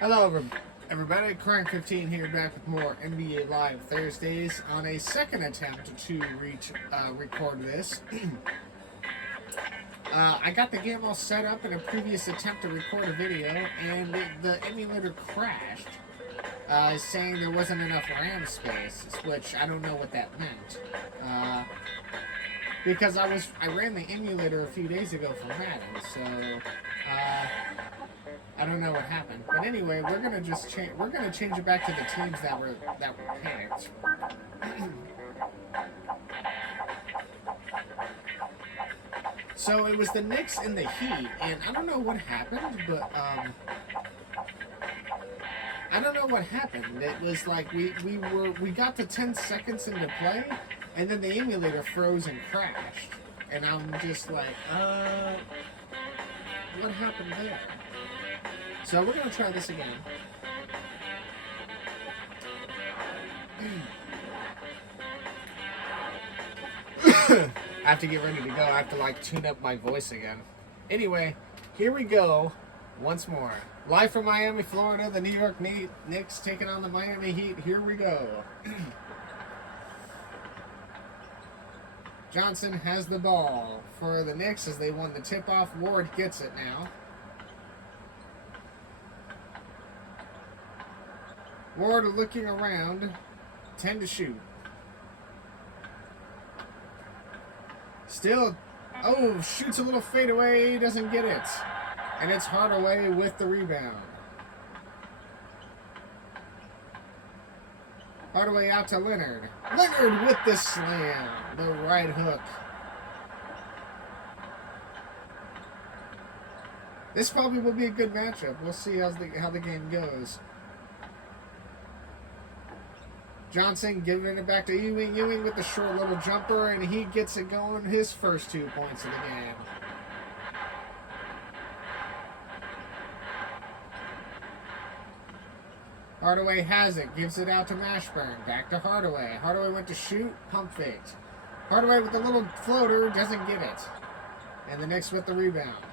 Hello, everybody. Corang 15 here, back with more NBA Live Thursdays on a second attempt to record this. I got the game all set up in a previous attempt to record a video, and the emulator crashed, saying there wasn't enough RAM space, which I don't know what that meant. Because I ran the emulator a few days ago for Madden, so I don't know what happened. But anyway, we're gonna change it back to the teams that were picked. So it was the Knicks and the Heat, and I don't know what happened, but I don't know what happened. It was like we got to 10 seconds into play, and then the emulator froze and crashed. And I'm just like, what happened there? So we're gonna try this again. I have to get ready to go. I have to tune up my voice again. Anyway, here we go once more. Live from Miami, Florida, the New York Knicks taking on the Miami Heat. Here we go. Johnson has the ball for the Knicks as they won the tip-off. Ward gets it now. Ward looking around. 10 to shoot. Still, shoots a little fadeaway, doesn't get it. And it's Hardaway with the rebound. Hardaway out to Leonard. Leonard with the slam. The right hook. This probably will be a good matchup. We'll see how the game goes. Johnson giving it back to Ewing. Ewing with the short little jumper, and he gets it going. His first 2 points of the game. Hardaway has it. Gives it out to Mashburn. Back to Hardaway. Hardaway went to shoot. Pump faked. Hardaway with the little floater. Doesn't get it. And the Knicks with the rebound.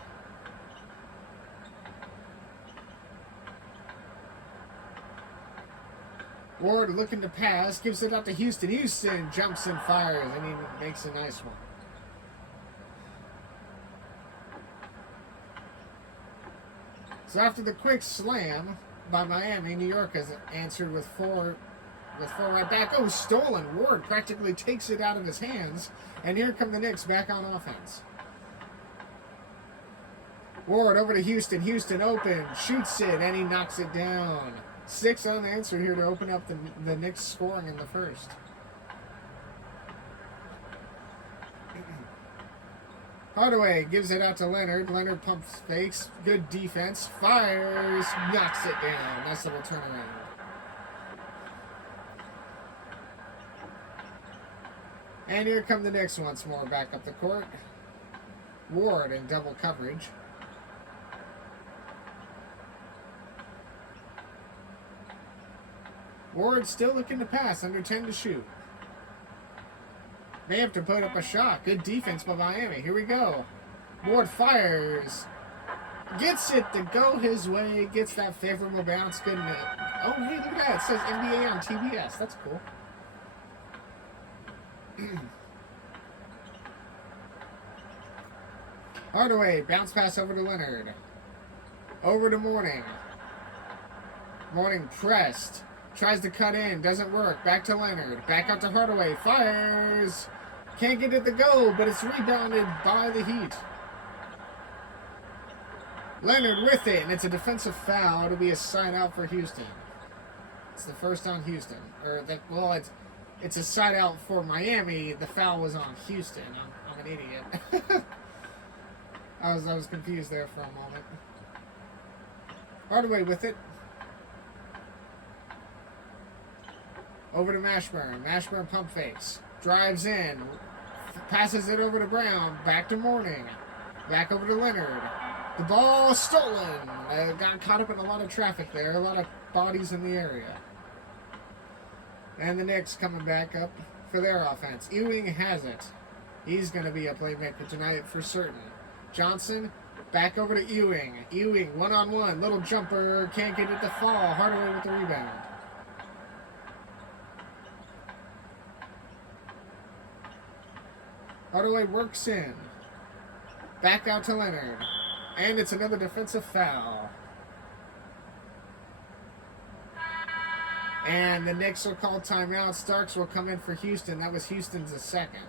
Ward looking to pass, gives it out to Houston. Houston jumps and fires, and he makes a nice one. So after the quick slam by Miami, New York has answered with four right back. Oh, stolen. Ward practically takes it out of his hands, and here come the Knicks back on offense. Ward over to Houston. Houston open, shoots it, and he knocks it down. 6 unanswered here to open up the Knicks scoring in the first. Hardaway gives it out to Leonard. Leonard pumps fakes. Good defense. Fires. Knocks it down. Nice little turnaround. And here come the Knicks once more back up the court. Ward in double coverage. Ward still looking to pass, under 10 to shoot. They have to put up a shot. Good defense by Miami. Here we go. Ward fires. Gets it to go his way. Gets that favorable bounce. Good. Oh, hey, look at that. It says NBA on TBS. That's cool. Hardaway. Bounce pass over to Leonard. Over to Mourning. Mourning pressed. Tries to cut in, doesn't work. Back to Leonard. Back out to Hardaway. Fires. Can't get it to go, but it's rebounded by the Heat. Leonard with it, and it's a defensive foul. It'll be a side out for Houston. It's the first on Houston. It's a side out for Miami. The foul was on Houston. I'm an idiot. I was confused there for a moment. Hardaway with it. Over to Mashburn. Mashburn pump fakes. Drives in. Passes it over to Brown. Back to Mourning. Back over to Leonard. The ball stolen. Got caught up in a lot of traffic there. A lot of bodies in the area. And the Knicks coming back up for their offense. Ewing has it. He's going to be a playmaker tonight for certain. Johnson Back over to Ewing. Ewing, one-on-one. Little jumper. Can't get it to fall. Hardaway with the rebound. Hardaway works in. Back out to Leonard. And it's another defensive foul. And the Knicks will call timeout. Starks will come in for Houston. That was Houston's second.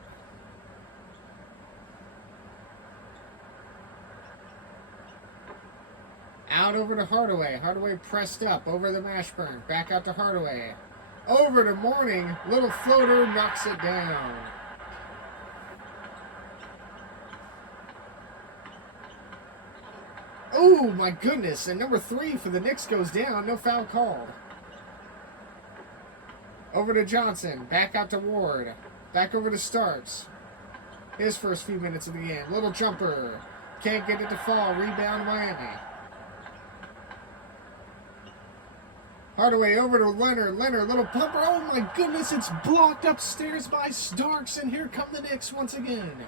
Out over to Hardaway. Hardaway pressed up over the Mashburn. Back out to Hardaway. Over to Mourning. Little floater knocks it down. Oh my goodness. And number 3 for the Knicks goes down. No foul called. Over to Johnson. Back out to Ward. Back over to Starks. His first few minutes of the game. Little jumper. Can't get it to fall. Rebound Miami. Hardaway over to Leonard. Leonard, little pumper. Oh my goodness, it's blocked upstairs by Starks. And here come the Knicks once again.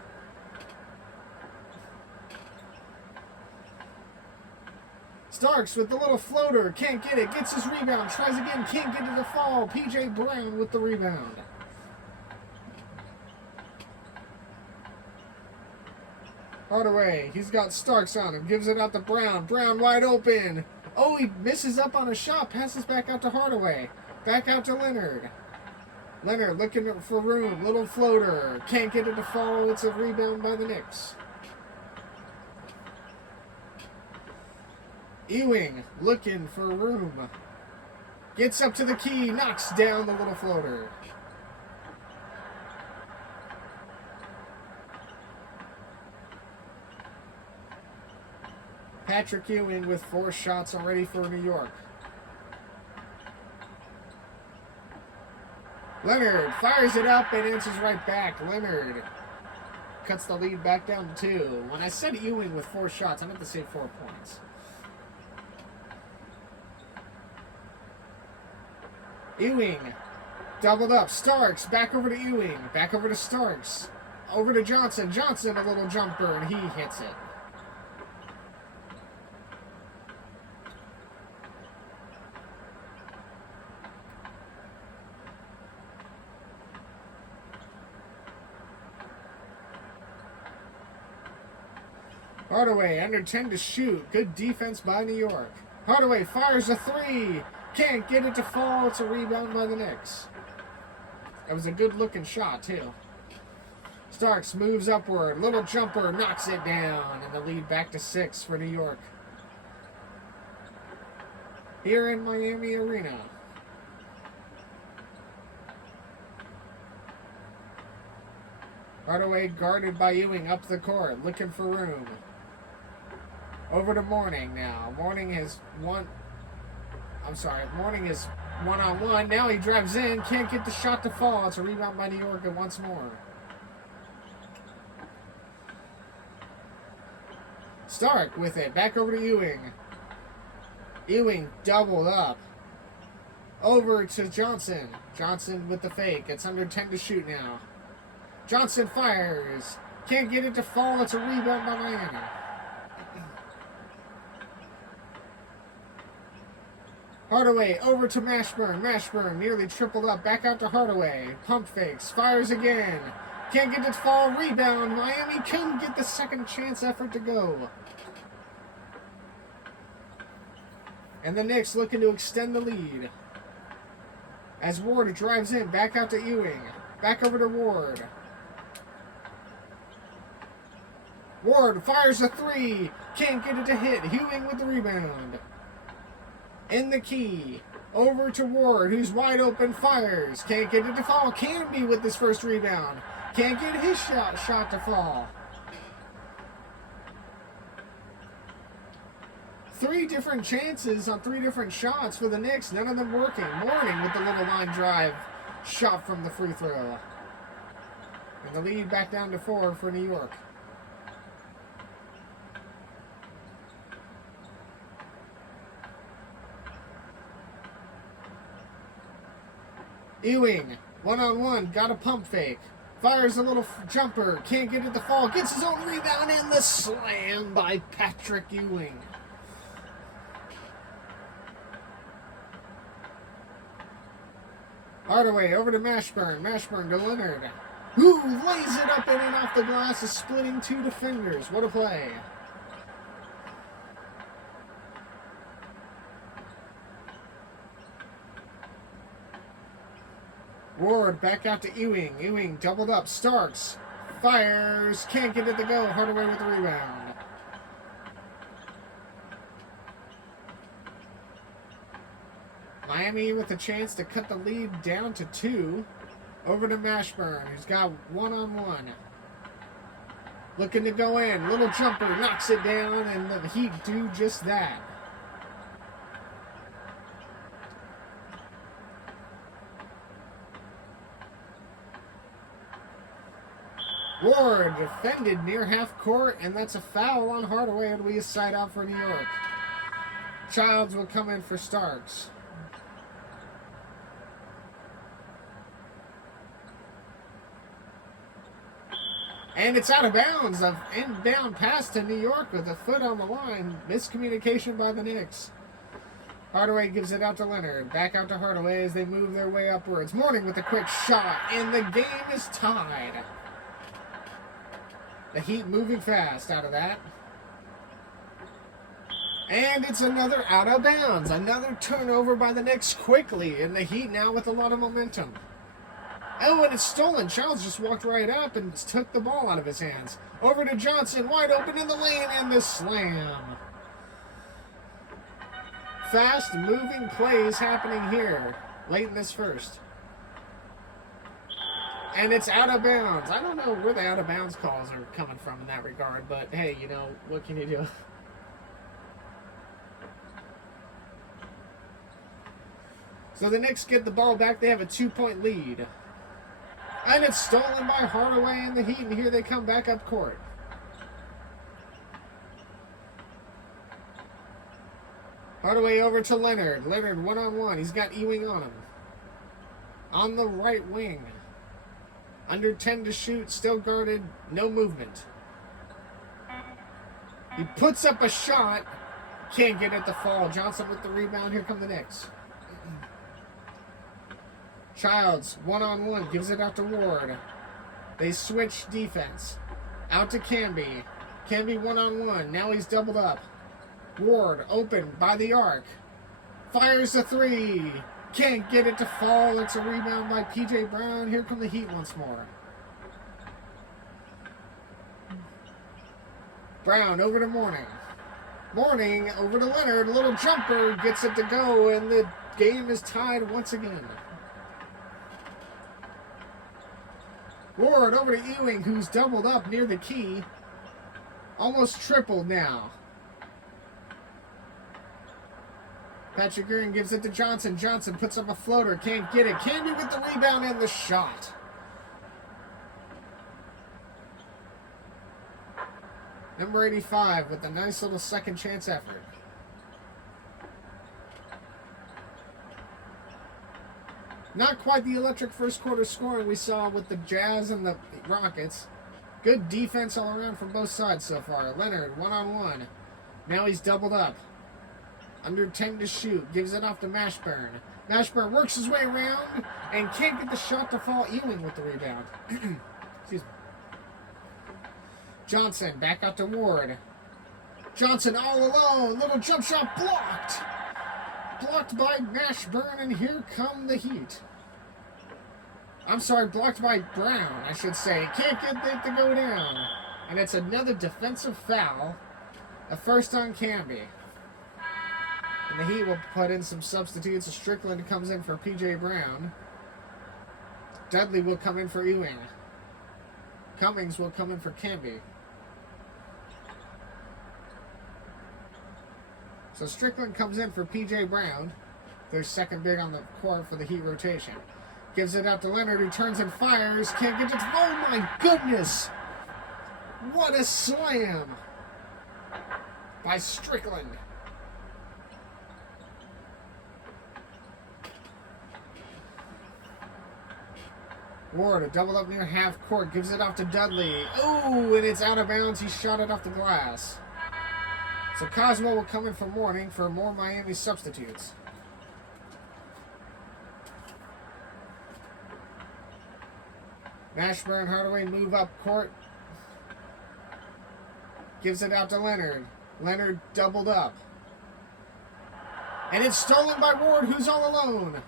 Starks with the little floater. Can't get it. Gets his rebound. Tries again. Can't get it to fall. P.J. Brown with the rebound. Hardaway. He's got Starks on him. Gives it out to Brown. Brown wide open. Oh, he misses up on a shot. Passes back out to Hardaway. Back out to Leonard. Leonard looking for room. Little floater. Can't get it to fall. It's a rebound by the Knicks. Ewing looking for room. Gets up to the key. Knocks down the little floater. Patrick Ewing with 4 shots already for New York. Leonard fires it up and answers right back. Leonard cuts the lead back down to 2. When I said Ewing with 4 shots, I meant to say 4 points. Ewing doubled up. Starks back over to Ewing. Back over to Starks. Over to Johnson. Johnson a little jumper and he hits it. Hardaway under 10 to shoot. Good defense by New York. Hardaway fires a 3. Can't get it to fall. It's a rebound by the Knicks. That was a good looking shot too. Starks moves upward. Little jumper knocks it down. And the lead back to 6 for New York. Here in Miami Arena. Hardaway guarded by Ewing up the court. Looking for room. Over to Mourning now. Mourning is one-on-one. Now he drives in. Can't get the shot to fall. It's a rebound by New York and once more. Stark with it. Back over to Ewing. Ewing doubled up. Over to Johnson. Johnson with the fake. It's under 10 to shoot now. Johnson fires. Can't get it to fall. It's a rebound by Miami. Hardaway over to Mashburn. Mashburn nearly tripled up. Back out to Hardaway. Pump fakes. Fires again. Can't get it to fall. Rebound. Miami couldn't get the second chance effort to go. And the Knicks looking to extend the lead. As Ward drives in. Back out to Ewing. Back over to Ward. Ward fires a 3. Can't get it to hit. Ewing with the rebound. In the key. Over to Ward, who's wide open, fires. Can't get it to fall. Canby with his first rebound. Can't get his shot to fall. 3 different chances on 3 different shots for the Knicks. None of them working. Mourning with the little line drive. Shot from the free throw. And the lead back down to 4 for New York. Ewing, one-on-one, got a pump fake. Fires a little jumper. Can't get it to fall. Gets his own rebound and the slam by Patrick Ewing. Hardaway over to Mashburn. Mashburn to Leonard, who lays it up in and off the glass, is splitting two defenders. What a play. Ward back out to Ewing. Ewing doubled up. Starks fires. Can't get it to go. Hardaway with the rebound. Miami with a chance to cut the lead down to 2. Over to Mashburn, who's got one-on-one. Looking to go in. Little jumper knocks it down, and the Heat do just that. Ward defended near half court, and that's a foul on Hardaway. It'll be a side out for New York. Childs will come in for Starks. And it's out of bounds. An inbound pass to New York with a foot on the line. Miscommunication by the Knicks. Hardaway gives it out to Leonard. Back out to Hardaway as they move their way upwards. Mourning with a quick shot, and the game is tied. The Heat moving fast out of that. And it's another out of bounds. Another turnover by the Knicks quickly, and the Heat now with a lot of momentum. Oh, and it's stolen. Childs just walked right up and took the ball out of his hands. Over to Johnson, wide open in the lane, and the slam. Fast-moving plays happening here late in this first. And it's out of bounds. I don't know where the out of bounds calls are coming from in that regard, but hey, you know, what can you do? So the Knicks get the ball back. They have a 2-point lead. And it's stolen by Hardaway and the Heat, and here they come back up court. Hardaway over to Leonard. Leonard one-on-one. He's got Ewing on him. On the right wing. Under 10 to shoot, still guarded, no movement. He puts up a shot. Can't get it to fall. Johnson with the rebound. Here come the Knicks. Childs, one-on-one, gives it out to Ward. They switch defense. Out to Camby. Camby one-on-one. Now he's doubled up. Ward, open by the arc. Fires a three. Can't get it to fall. It's a rebound by P.J. Brown. Here come the Heat once more. Brown over to Mourning. Mourning over to Leonard. Little jumper gets it to go, and the game is tied once again. Ward over to Ewing, who's doubled up near the key. Almost tripled now. Patrick Green gives it to Johnson. Johnson puts up a floater. Can't get it. Canby with the rebound and the shot. Number 85 with a nice little second chance effort. Not quite the electric first quarter scoring we saw with the Jazz and the Rockets. Good defense all around from both sides so far. Leonard, one-on-one. Now he's doubled up. Under 10 to shoot. Gives it off to Mashburn. Mashburn works his way around and can't get the shot to fall. Ewing with the rebound. Excuse me. Johnson back out to Ward. Johnson all alone. Little jump shot blocked. Blocked by Mashburn, and here come the Heat. I'm sorry, blocked by Brown, I should say. Can't get it to go down. And it's another defensive foul. A first on Camby. And the Heat will put in some substitutes. Strickland comes in for P.J. Brown. Dudley will come in for Ewing. Cummings will come in for Camby. So Strickland comes in for P.J. Brown. Their second big on the court for the Heat rotation. Gives it out to Leonard, who turns and fires. Can't get it. Oh my goodness! What a slam by Strickland. Ward, a double up near half court, gives it off to Dudley. Oh, and it's out of bounds. He shot it off the glass. So Cosmo will come in for morning for more Miami substitutes. Mashburn and Hardaway move up court. Gives it out to Leonard. Leonard doubled up. And it's stolen by Ward, who's all alone.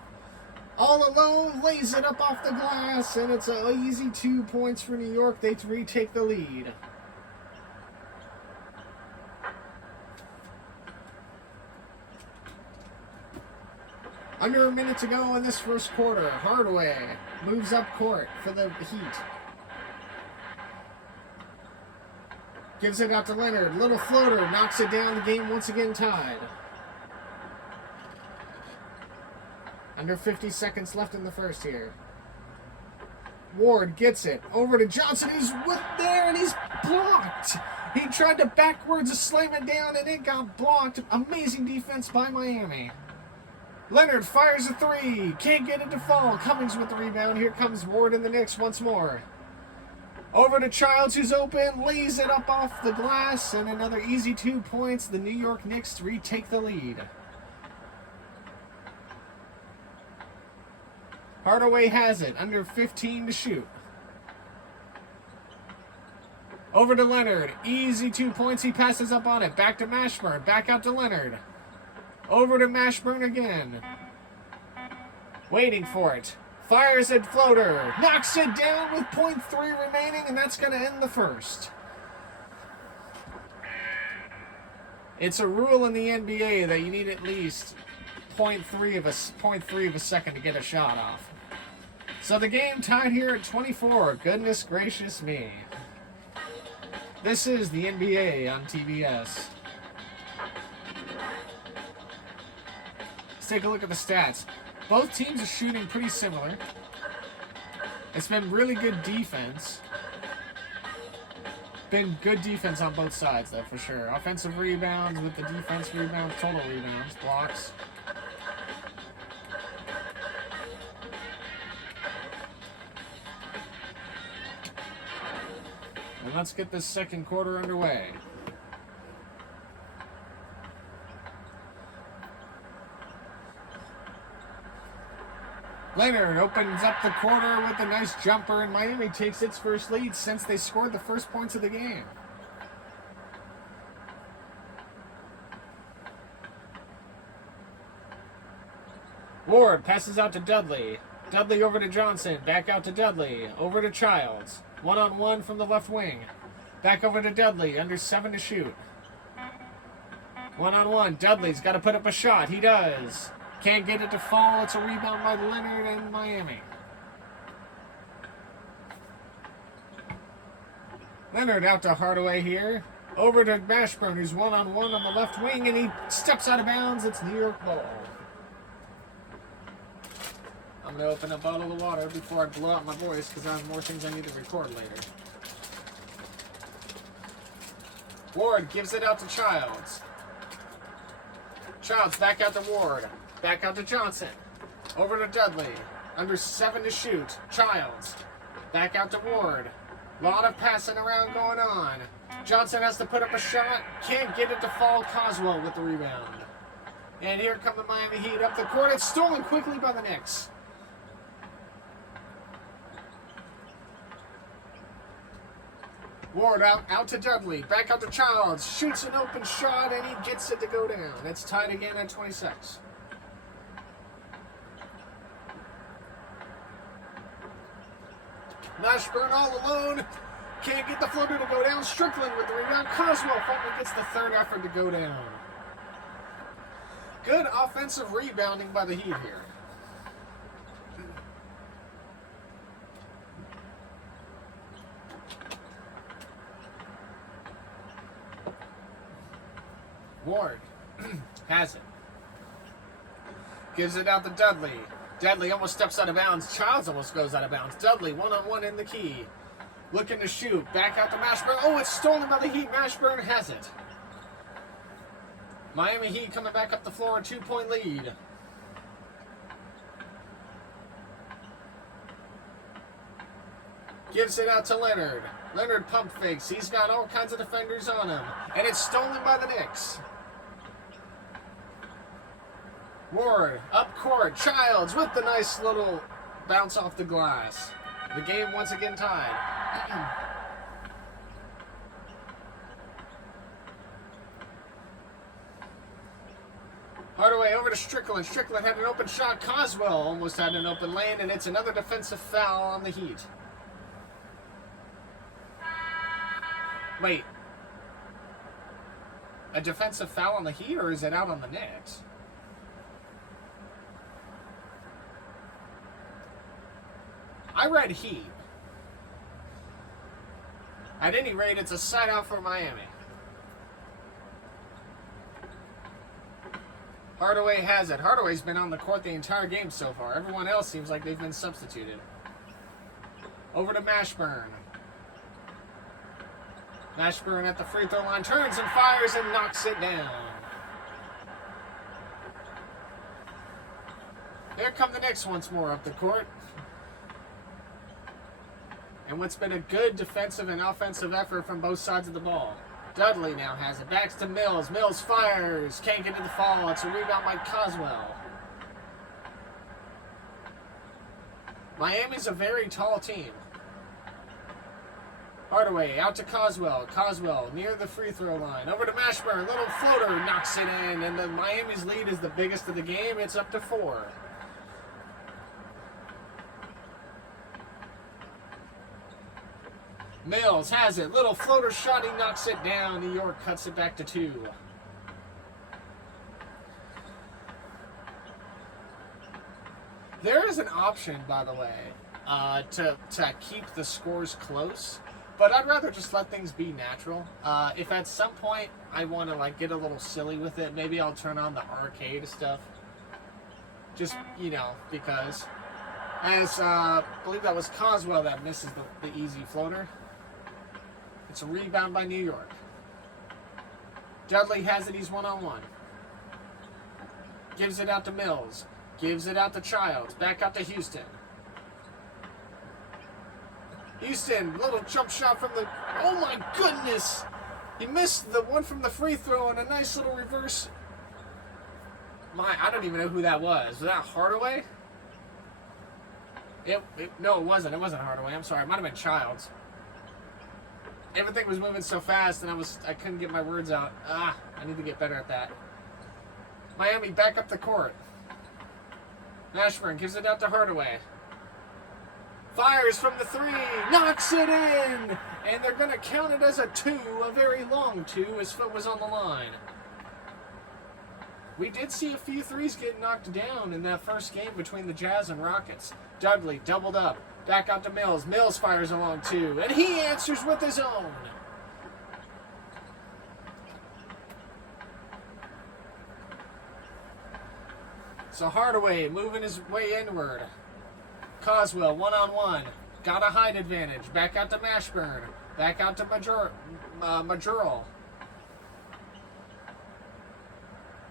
All alone, lays it up off the glass, and it's an easy 2 points for New York. They retake the lead. Under a minute to go in this first quarter. Hardaway moves up court for the Heat. Gives it out to Leonard. Little floater, knocks it down. The game once again tied. Under 50 seconds left in the first here. Ward gets it. Over to Johnson, who's there, and he's blocked. He tried to backwards slam it down, and it got blocked. Amazing defense by Miami. Leonard fires a three. Can't get it to fall. Cummings with the rebound. Here comes Ward and the Knicks once more. Over to Childs, who's open. Lays it up off the glass, and another easy 2 points. The New York Knicks retake the lead. Hardaway has it. Under 15 to shoot. Over to Leonard. Easy 2 points. He passes up on it. Back to Mashburn. Back out to Leonard. Over to Mashburn again. Waiting for it. Fires it floater. Knocks it down with 0.3 remaining, and that's going to end the first. It's a rule in the NBA that you need at least 0.3 of a second to get a shot off. So the game tied here at 24. Goodness gracious me. This is the NBA on TBS. Let's take a look at the stats. Both teams are shooting pretty similar. It's been really good defense. Been good defense on both sides, though, for sure. Offensive rebounds with the defense rebounds, total rebounds, blocks. And let's get this second quarter underway. Leonard opens up the quarter with a nice jumper, and Miami takes its first lead since they scored the first points of the game. Ward passes out to Dudley. Dudley over to Johnson. Back out to Dudley. Over to Childs. One-on-one from the left wing. Back over to Dudley. Under 7 to shoot. One-on-one. Dudley's got to put up a shot. He does. Can't get it to fall. It's a rebound by Leonard and Miami. Leonard out to Hardaway here. Over to Mashburn, who's one-on-one on the left wing, and he steps out of bounds. It's New York ball. I'm going to open a bottle of water before I blow out my voice because I have more things I need to record later. Ward gives it out to Childs. Childs back out to Ward. Back out to Johnson. Over to Dudley. Under 7 to shoot. Childs. Back out to Ward. Lot of passing around going on. Johnson has to put up a shot. Can't get it to fall. Coswell with the rebound. And here come the Miami Heat up the court. It's stolen quickly by the Knicks. Ward out to Dudley. Back out to Childs. Shoots an open shot, and he gets it to go down. It's tied again at 26. Mashburn all alone. Can't get the floater to go down. Strickland with the rebound. Coswell finally gets the third effort to go down. Good offensive rebounding by the Heat here. Ward has it. Gives it out to Dudley. Dudley almost steps out of bounds. Childs almost goes out of bounds. Dudley one-on-one in the key. Looking to shoot. Back out to Mashburn. Oh, it's stolen by the Heat. Mashburn has it. Miami Heat coming back up the floor. A 2-point lead. Gives it out to Leonard. Leonard pump fakes. He's got all kinds of defenders on him. And it's stolen by the Knicks. Ward, up court. Childs with the nice little bounce off the glass. The game once again tied. Hardaway over to Strickland. Strickland had an open shot. Coswell almost had an open lane, and it's another defensive foul on the Heat. Wait. A defensive foul on the Heat, or is it out on the Knicks? I read Heat. At any rate, it's a side out for Miami. Hardaway has it. Hardaway's been on the court the entire game so far. Everyone else seems like they've been substituted. Over to Mashburn. Mashburn at the free throw line turns and fires and knocks it down. Here come the Knicks once more up the court. And what's been a good defensive and offensive effort from both sides of the ball. Dudley now has it. Backs to Mills. Mills fires. Can't get to the fall. It's a rebound by Coswell. Miami's a very tall team. Hardaway out to Coswell. Coswell near the free throw line. Over to Mashburn. Little floater knocks it in. And the Miami's lead is the biggest of the game. It's up to 4. Mills has it. Little floater shot. He knocks it down. New York cuts it back to 2. There is an option, by the way, to keep the scores close, but I'd rather just let things be natural. If at some point I want to get a little silly with it, maybe I'll turn on the arcade stuff. Just, because. As I believe that was Coswell that misses the easy floater. It's a rebound by New York. Dudley has it. He's one-on-one. Gives it out to Mills. Gives it out to Childs. Back out to Houston. Houston, little jump shot from the... Oh my goodness! He missed the one from the free throw and a nice little reverse. I don't even know who that was. Was that Hardaway? No, it wasn't. It wasn't Hardaway. I'm sorry. It might have been Childs. Everything was moving so fast, and I couldn't get my words out. I need to get better at that. Miami back up the court. Mashburn gives it out to Hardaway. Fires from the 3. Knocks it in! And they're going to count it as a 2, a very long 2. His foot was on the line. We did see a few threes get knocked down in that first game between the Jazz and Rockets. Dudley doubled up. Back out to Mills. Mills fires along 2. And he answers with his own. So Hardaway moving his way inward. Coswell one-on-one. Got a height advantage. Back out to Mashburn. Back out to Majerle.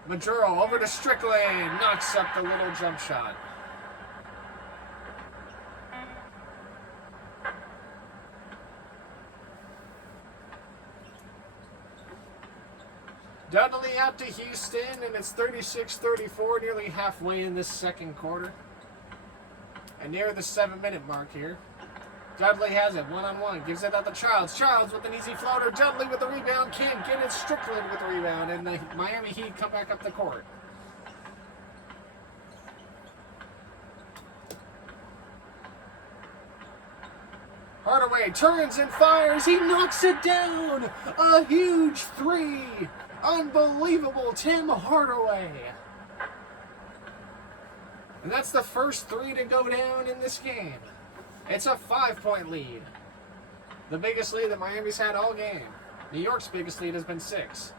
Majerle over to Strickland. Knocks up the little jump shot. Dudley out to Houston, and it's 36-34, nearly halfway in this second quarter. And near the 7-minute mark here. Dudley has it, one-on-one, gives it out to Childs. Childs with an easy floater. Dudley with the rebound, can't get it. Strickland with the rebound, and the Miami Heat come back up the court. Hardaway turns and fires. He knocks it down. A huge 3. Unbelievable, Tim Hardaway. And that's the first 3 to go down in this game. It's a 5-point lead. The biggest lead that Miami's had all game. New York's biggest lead has been 6.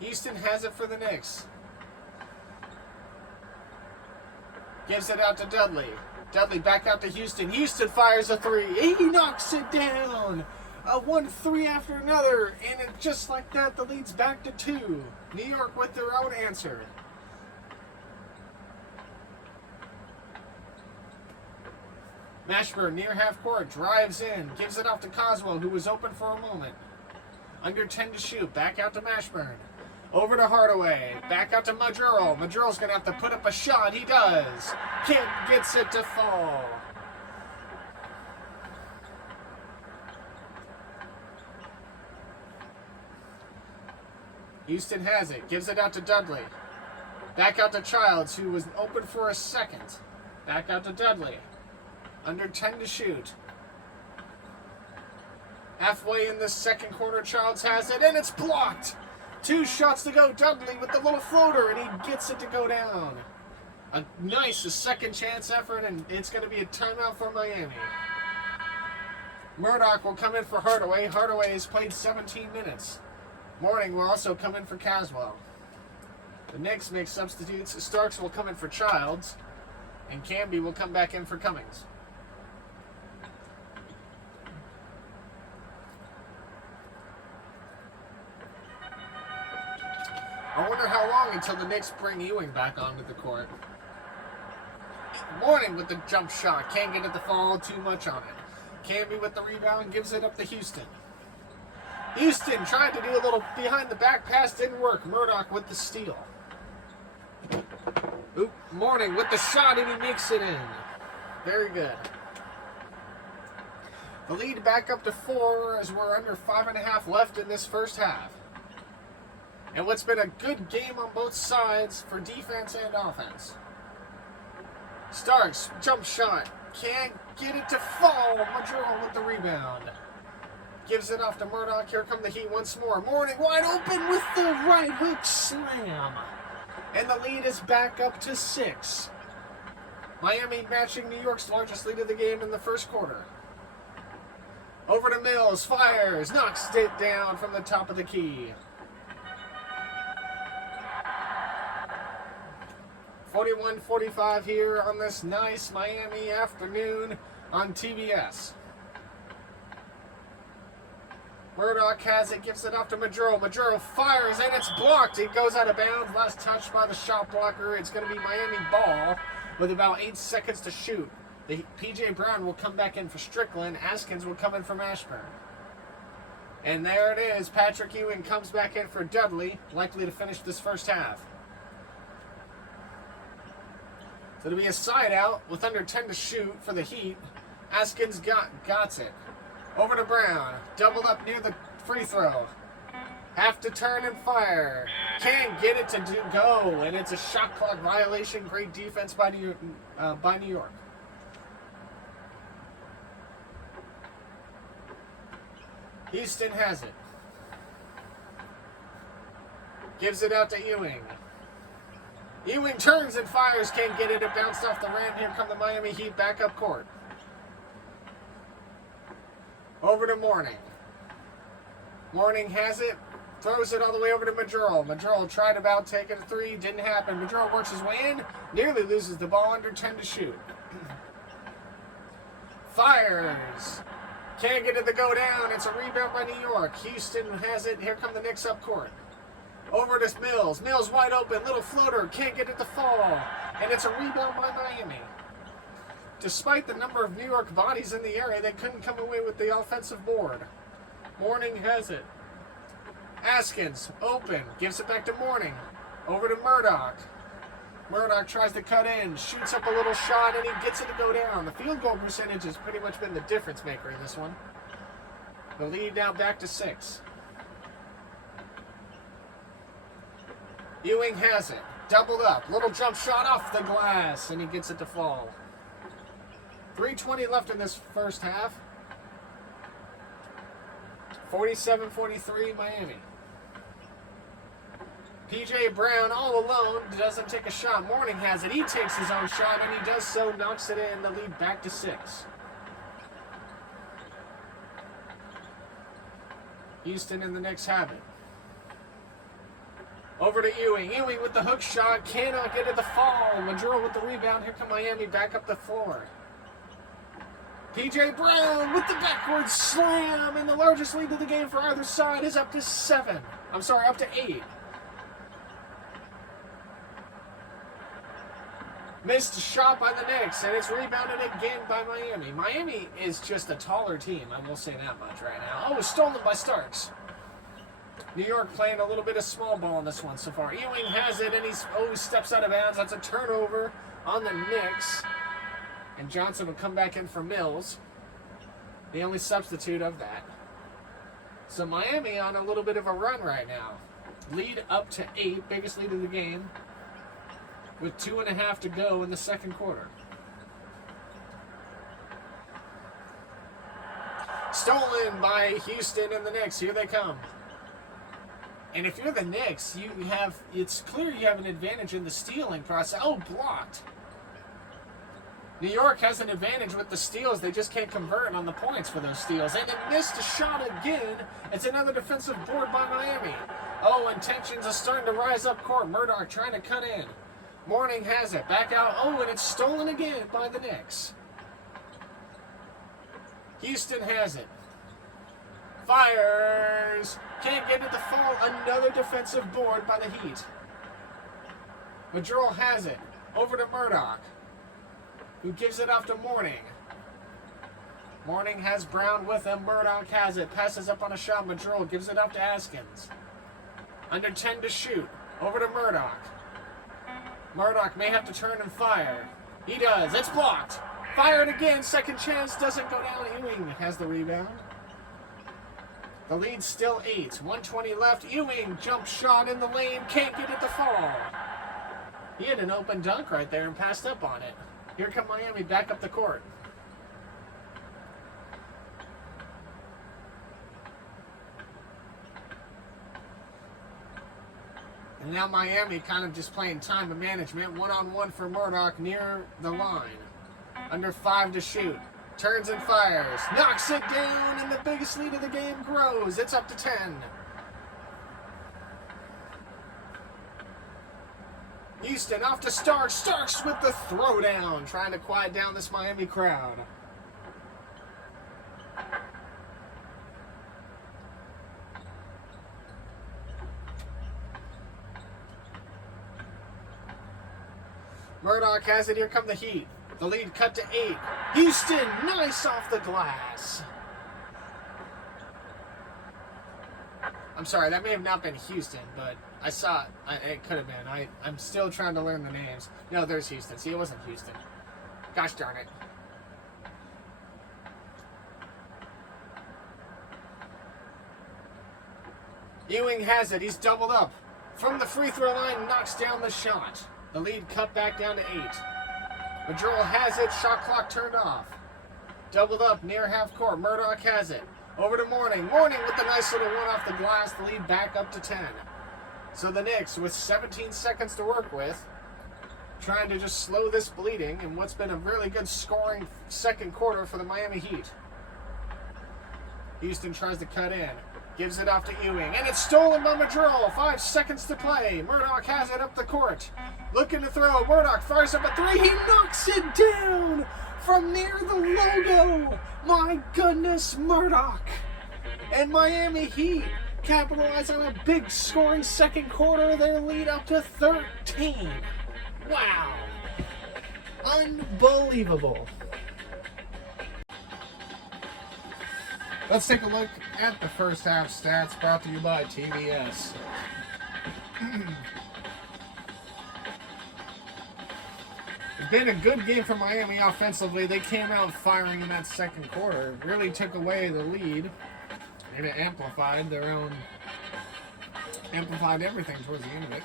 Houston has it for the Knicks. Gives it out to Dudley. Dudley back out to Houston. Houston fires a 3. He knocks it down. A 1-3 after another, and just like that, the lead's back to 2. New York with their own answer. Mashburn near half court, drives in, gives it off to Coswell, who was open for a moment. Under 10 to shoot, back out to Mashburn. Over to Hardaway, back out to Madrill. Madrill's going to have to put up a shot. He does. Kent gets it to fall. Houston has it, gives it out to Dudley. Back out to Childs, who was open for a second. Back out to Dudley. Under 10 to shoot. Halfway in the second quarter, Childs has it, and it's blocked. 2 shots to go. Dudley with the little floater, and he gets it to go down. A second chance effort, and it's going to be a timeout for Miami. Murdoch will come in for Hardaway. Hardaway has played 17 minutes. Mourning will also come in for Caswell. The Knicks make substitutes. Starks will come in for Childs, and Camby will come back in for Cummings. I wonder how long until the Knicks bring Ewing back onto the court. Mourning with the jump shot. Can't get it to fall too much on it. Camby with the rebound, gives it up to Houston. Houston tried to do a little behind the back pass, didn't work. Murdoch with the steal. Mourning with the shot, and he makes it in. Very good. The lead back up to 4 as we're under 5.5 left in this first half. And what's been a good game on both sides for defense and offense. Starks, jump shot. Can't get it to fall. Madrill with the rebound. Gives it off to Murdoch. Here come the Heat once more. Mourning wide open with the right hook slam. And the lead is back up to 6. Miami matching New York's largest lead of the game in the first quarter. Over to Mills. Fires. Knocks it down from the top of the key. 41-45 here on this nice Miami afternoon on TBS. Murdoch has it, gives it off to Madrill. Madrill fires, and it's blocked. It goes out of bounds. Last touch by the shot blocker. It's going to be Miami ball with about 8 seconds to shoot. The P.J. Brown will come back in for Strickland. Askins will come in for Mashburn. And there it is. Patrick Ewing comes back in for Dudley, likely to finish this first half. So it'll be a side out with under 10 to shoot for the Heat. Askins got it. Over to Brown. Doubled up near the free throw. Have to turn and fire. Can't get it to go. And it's a shot clock violation. Great defense by New York. Houston has it. Gives it out to Ewing. Ewing turns and fires. Can't get it. It bounced off the rim. Here come the Miami Heat back up court. Over to Mourning. Mourning has it. Throws it all the way over to Madrill. Madrill tried about taking a 3. Didn't happen. Madrill works his way in. Nearly loses the ball. Under 10 to shoot. Fires. Can't get it to go down. It's a rebound by New York. Houston has it. Here come the Knicks up court. Over to Mills. Mills wide open. Little floater. Can't get it to fall. And it's a rebound by Miami. Despite the number of New York bodies in the area, they couldn't come away with the offensive board. Mourning has it. Askins, open. Gives it back to Mourning. Over to Murdoch. Murdoch tries to cut in. Shoots up a little shot, and he gets it to go down. The field goal percentage has pretty much been the difference maker in this one. The lead now back to 6. Ewing has it. Doubled up. Little jump shot off the glass, and he gets it to fall. 3:20 left in this first half. 47-43 Miami. P.J. Brown all alone, doesn't take a shot. Mourning has it. He takes his own shot, and he does so, knocks it in. The lead back to 6. Houston and the Knicks have it. Over to Ewing. Ewing with the hook shot. Cannot get it to fall. Madrill with the rebound. Here come Miami back up the floor. P.J. Brown with the backwards slam, and the largest lead of the game for either side is up to 7. I'm sorry, up to 8. Missed shot by the Knicks, and it's rebounded again by Miami. Miami is just a taller team, I will say that much right now. Oh, stolen by Starks. New York playing a little bit of small ball in this one so far. Ewing has it, and he steps out of bounds. That's a turnover on the Knicks. And Johnson will come back in for Mills. The only substitute of that. So Miami on a little bit of a run right now. Lead up to 8, biggest lead of the game, with 2.5 to go in the second quarter. Stolen by Houston and the Knicks. Here they come. And if you're the Knicks, it's clear you have an advantage in the stealing process. Oh, blocked. New York has an advantage with the steals. They just can't convert on the points for those steals. And it missed a shot again. It's another defensive board by Miami. Oh, and tensions are starting to rise up court. Murdoch trying to cut in. Mourning has it. Back out. Oh, and it's stolen again by the Knicks. Houston has it. Fires. Can't get it to fall. Another defensive board by the Heat. Madrill has it. Over to Murdoch, who gives it off to Mourning. Mourning has Brown with him. Murdoch has it. Passes up on a shot. Madrill gives it up to Askins. Under 10 to shoot. Over to Murdoch. Murdoch may have to turn and fire. He does. It's blocked. Fired again. Second chance. Doesn't go down. Ewing has the rebound. The lead's still 8. 1:20 left. Ewing jump shot in the lane. Can't get it to fall. He had an open dunk right there and passed up on it. Here come Miami back up the court. And now Miami kind of just playing time management. 1-on-1 for Murdoch near the line. Under 5 to shoot. Turns and fires. Knocks it down, and the biggest lead of the game grows. It's up to 10. Houston off to Starks. Starks with the throwdown, trying to quiet down this Miami crowd. Murdoch has it. Here come the Heat. The lead cut to 8. Houston, nice off the glass. I'm sorry, that may have not been Houston, but I saw it. It could have been. I'm still trying to learn the names. No, there's Houston. See, it wasn't Houston. Gosh darn it. Ewing has it. He's doubled up. From the free throw line, knocks down the shot. The lead cut back down to 8. Madrill has it. Shot clock turned off. Doubled up near half court. Murdoch has it. Over to Mourning. Mourning with the nice little one off the glass. The lead back up to 10. So the Knicks, with 17 seconds to work with, trying to just slow this bleeding in what's been a really good scoring second quarter for the Miami Heat. Houston tries to cut in. Gives it off to Ewing. And it's stolen by Madrill. 5 seconds to play. Murdoch has it up the court. Looking to throw. Murdoch fires up a 3. He knocks it down from near the logo. My goodness, Murdoch. And Miami Heat capitalize on a big scoring second quarter. Their lead up to 13. Wow. Unbelievable. Let's take a look at the first half stats brought to you by TBS. It's been a good game for Miami offensively. They came out firing in that second quarter. Really took away the lead. And it amplified everything towards the end of it.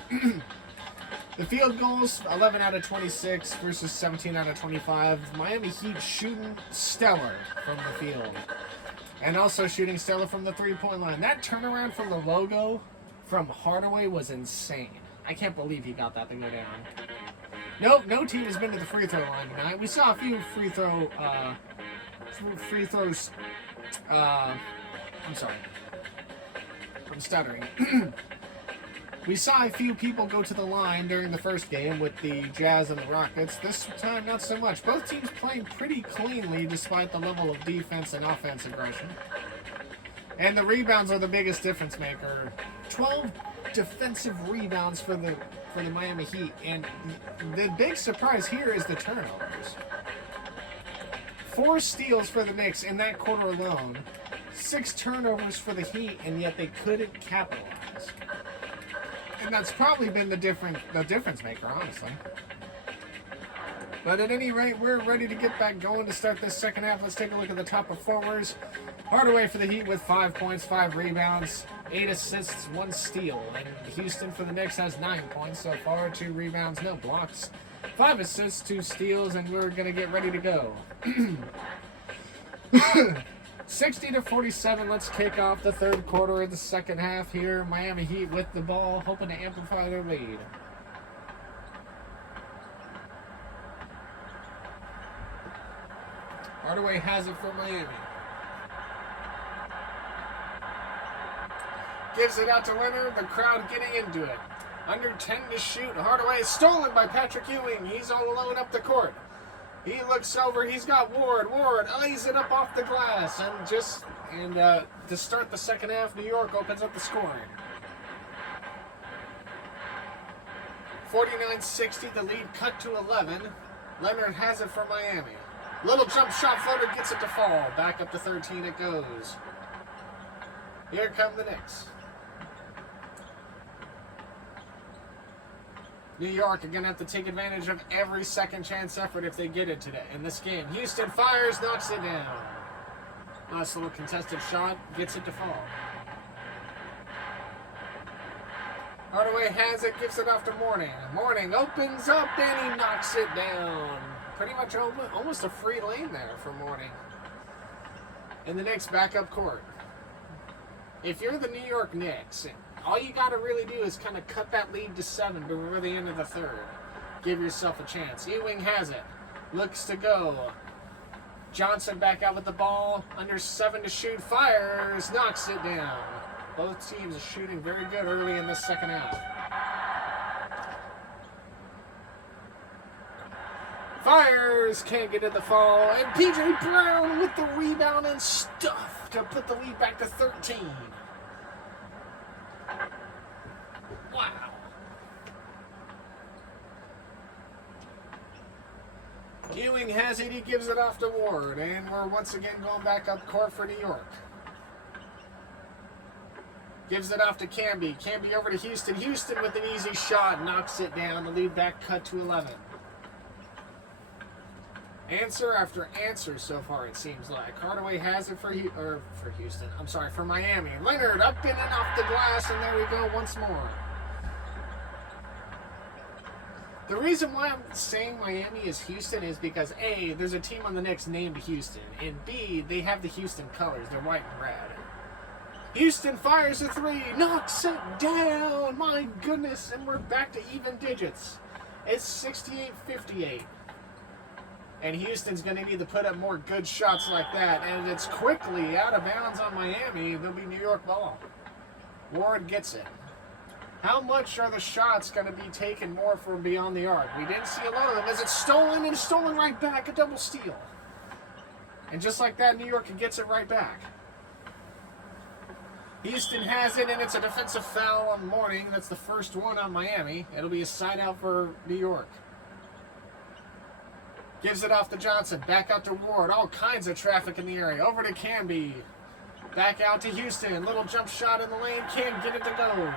The field goals, 11 out of 26 versus 17 out of 25. Miami Heat shooting stellar from the field. And also shooting stellar from the three-point line. That turnaround from the logo from Hardaway was insane. I can't believe he got that to go down. Nope, no team has been to the free throw line tonight. We saw a few free throws. I'm sorry. I'm stuttering. We saw a few people go to the line during the first game with the Jazz and the Rockets. This time, not so much. Both teams playing pretty cleanly despite the level of defense and offense aggression. And the rebounds are the biggest difference maker. 12 defensive rebounds for for the Miami Heat. And the big surprise here is the turnovers. 4 steals for the Knicks in that quarter alone. 6 turnovers for the Heat, and yet they couldn't capitalize. And that's probably been the difference maker, honestly. But at any rate, we're ready to get back going to start this second half. Let's take a look at the top performers. Hardaway for the Heat with 5 points, 5 rebounds, 8 assists, 1 steal. And Houston for the Knicks has 9 points so far, 2 rebounds, no blocks, 5 assists, 2 steals, and we're going to get ready to go. 60-47, let's kick off the third quarter of the second half here. Miami Heat with the ball, hoping to amplify their lead. Hardaway has it for Miami. Gives it out to Leonard, the crowd getting into it. Under 10 to shoot. Hardaway is stolen by Patrick Ewing. He's all alone up the court. He looks over. He's got Ward. Ward lays it up off the glass. And to start the second half, New York opens up the scoring. 49-60, the lead cut to 11. Leonard has it for Miami. Little jump shot floater gets it to fall. Back up to 13 it goes. Here come the Knicks. New York are going to have to take advantage of every second chance effort if they get it today in this game. Houston fires, knocks it down. Nice little contested shot, gets it to fall. Hardaway has it, gives it off to Mourning. Mourning opens up and he knocks it down. Pretty much almost a free lane there for Mourning. In the Knicks backup court. If you're the New York Knicks, all you got to really do is kind of cut that lead to 7 before the end of the third. Give yourself a chance. Ewing has it. Looks to go. Johnson back out with the ball. Under 7 to shoot. Fires. Knocks it down. Both teams are shooting very good early in this second half. Fires. Can't get it to fall. And P.J. Brown with the rebound and stuff to put the lead back to 13. Wow. Ewing has it, he gives it off to Ward, and we're once again going back up court for New York. Gives it off to Camby. Camby over to Houston. Houston with an easy shot, knocks it down. The lead back cut to 11. Answer after answer so far, it seems like. Hardaway has it for Houston. I'm sorry, for Miami. Leonard up in and off the glass, and there we go once more. The reason why I'm saying Miami is Houston is because A, there's a team on the Knicks named Houston, and B, they have the Houston colors. They're white and red. Houston fires a 3, knocks it down. My goodness, and we're back to even digits. It's 68-58. And Houston's going to need to put up more good shots like that, and it's quickly out of bounds on Miami. There'll be New York ball. Ward gets it. How much are the shots going to be taken more from beyond the arc? We didn't see a lot of them. As it's stolen and stolen right back, a double steal. And just like that, New York gets it right back. Houston has it, and it's a defensive foul on Mourning. That's the first one on Miami. It'll be a side out for New York. Gives it off to Johnson. Back out to Ward. All kinds of traffic in the area. Over to Camby. Back out to Houston. Little jump shot in the lane. Can't get it to go.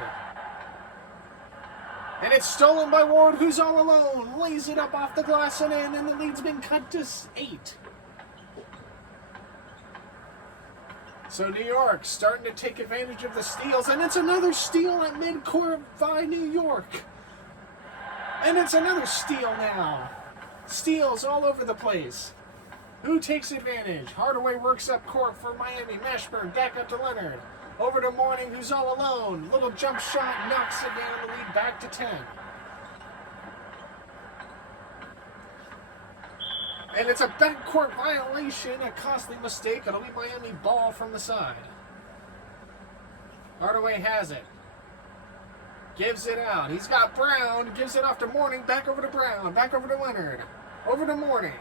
And it's stolen by Ward, who's all alone. Lays it up off the glass and in, and the lead's been cut to 8. So New York starting to take advantage of the steals, and it's another steal at midcourt by New York. And it's another steal now. Steals all over the place. Who takes advantage? Hardaway works up court for Miami. Mashburn back up to Leonard. Over to Mourning, who's all alone. Little jump shot, knocks it down. The lead back to 10. And it's a backcourt violation, a costly mistake. It'll be Miami ball from the side. Hardaway has it. Gives it out. He's got Brown. Gives it off to Mourning. Back over to Brown. Back over to Leonard. Over to Mourning.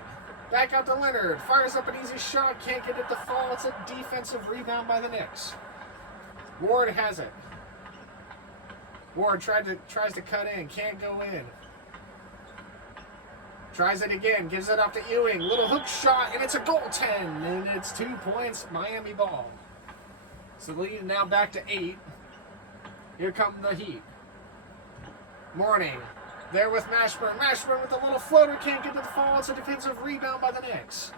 Back out to Leonard. Fires up an easy shot. Can't get it to fall. It's a defensive rebound by the Knicks. Ward has it. Ward tries to cut in, can't go in. Tries it again, gives it off to Ewing. Little hook shot, and it's a goaltend. And it's 2 points, Miami ball. So the lead now back to 8. Here come the Heat. Morning. There with Mashburn. Mashburn with a little floater, can't get to the fall. It's a defensive rebound by the Knicks.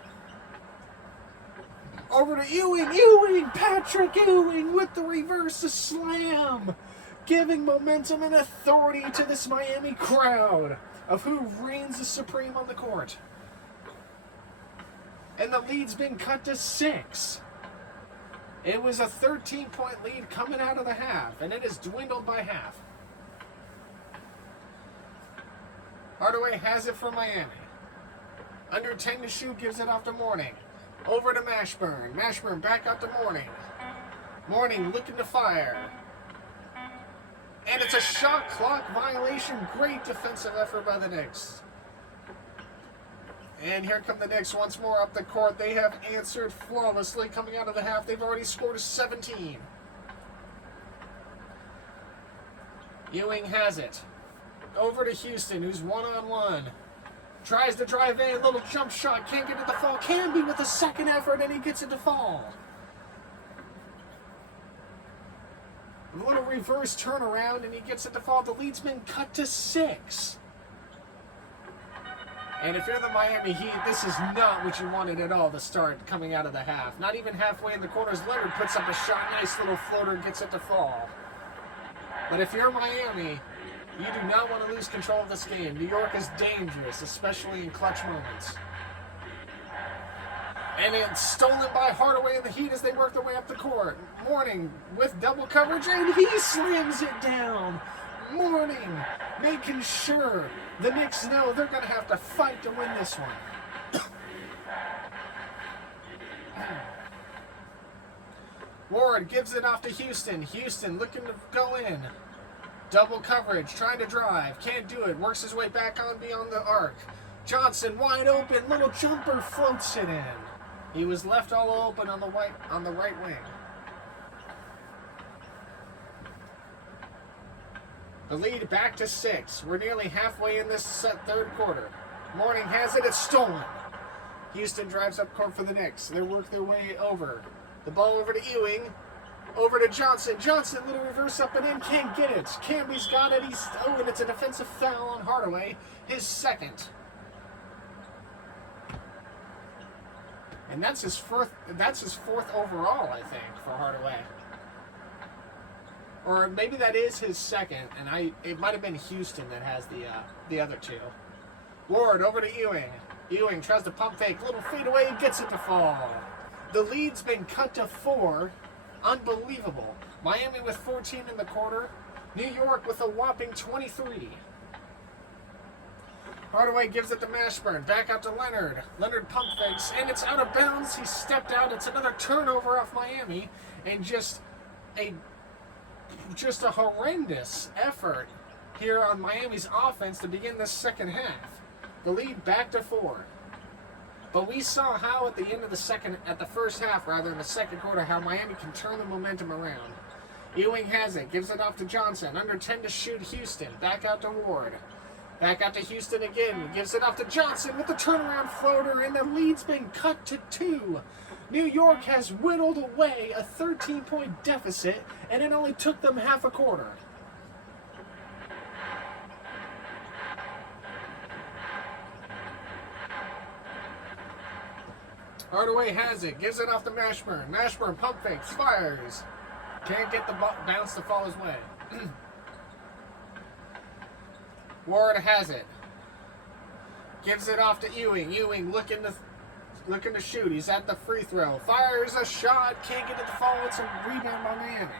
Over to Ewing. Ewing! Patrick Ewing with the reverse slam. Giving momentum and authority to this Miami crowd of who reigns supreme on the court. And the lead's been cut to 6. It was a 13-point lead coming out of the half, and it has dwindled by half. Hardaway has it for Miami. Under 10 to shoot, gives it off to Morning. Over to Mashburn. Mashburn back out to Morning. Morning looking to fire. And it's a shot clock violation. Great defensive effort by the Knicks. And here come the Knicks once more up the court. They have answered flawlessly coming out of the half. They've already scored 17. Ewing has it. Over to Houston, who's one-on-one. Tries to drive in. Little jump shot. Can't get it to fall. Canby with a second effort, and he gets it to fall. A little reverse turnaround, and he gets it to fall. The lead's been cut to 6. And if you're the Miami Heat, this is not what you wanted at all to start coming out of the half. Not even halfway in the quarters. Leonard puts up a shot. Nice little floater, gets it to fall. But if you're Miami, you do not want to lose control of this game. New York is dangerous, especially in clutch moments. And it's stolen by Hardaway and the Heat as they work their way up the court. Morning with double coverage, and he slams it down. Morning making sure the Knicks know they're going to have to fight to win this one. Ward gives it off to Houston. Houston looking to go in. Double coverage, trying to drive. Can't do it. Works his way back on beyond the arc. Johnson wide open. Little jumper floats it in. He was left all open on the right wing. The lead back to 6. We're nearly halfway in this third quarter. Morning has it. It's stolen. Houston drives up court for the Knicks. They work their way over. The ball over to Ewing. Over to Johnson. Johnson, little reverse up and in. Can't get it. Camby's got it. And it's a defensive foul on Hardaway. His second. And that's his fourth overall, I think, for Hardaway. Or maybe that is his second, and it might have been Houston that has the other 2. Ward over to Ewing. Ewing tries to pump fake. Little fadeaway, gets it to fall. The lead's been cut to 4. Unbelievable. Miami with 14 in the quarter. New York with a whopping 23. Hardaway gives it to Mashburn. Back out to Leonard. Leonard pump fakes, and it's out of bounds. He stepped out. It's another turnover off Miami, and just a horrendous effort here on Miami's offense to begin this second half. The lead back to 4. But we saw how at the end of the first half, in the second quarter, how Miami can turn the momentum around. Ewing has it, gives it off to Johnson. Under 10 to shoot Houston. Back out to Ward. Back out to Houston again. Gives it off to Johnson with the turnaround floater, and the lead's been cut to 2. New York has whittled away a 13-point deficit, and it only took them half a quarter. Hardaway has it, gives it off to Mashburn. Mashburn pump fakes, fires. Can't get the bounce to fall his way. Ward has it. Gives it off to Ewing. Ewing looking to shoot. He's at the free throw. Fires a shot. Can't get it to fall. It's a rebound by Miami.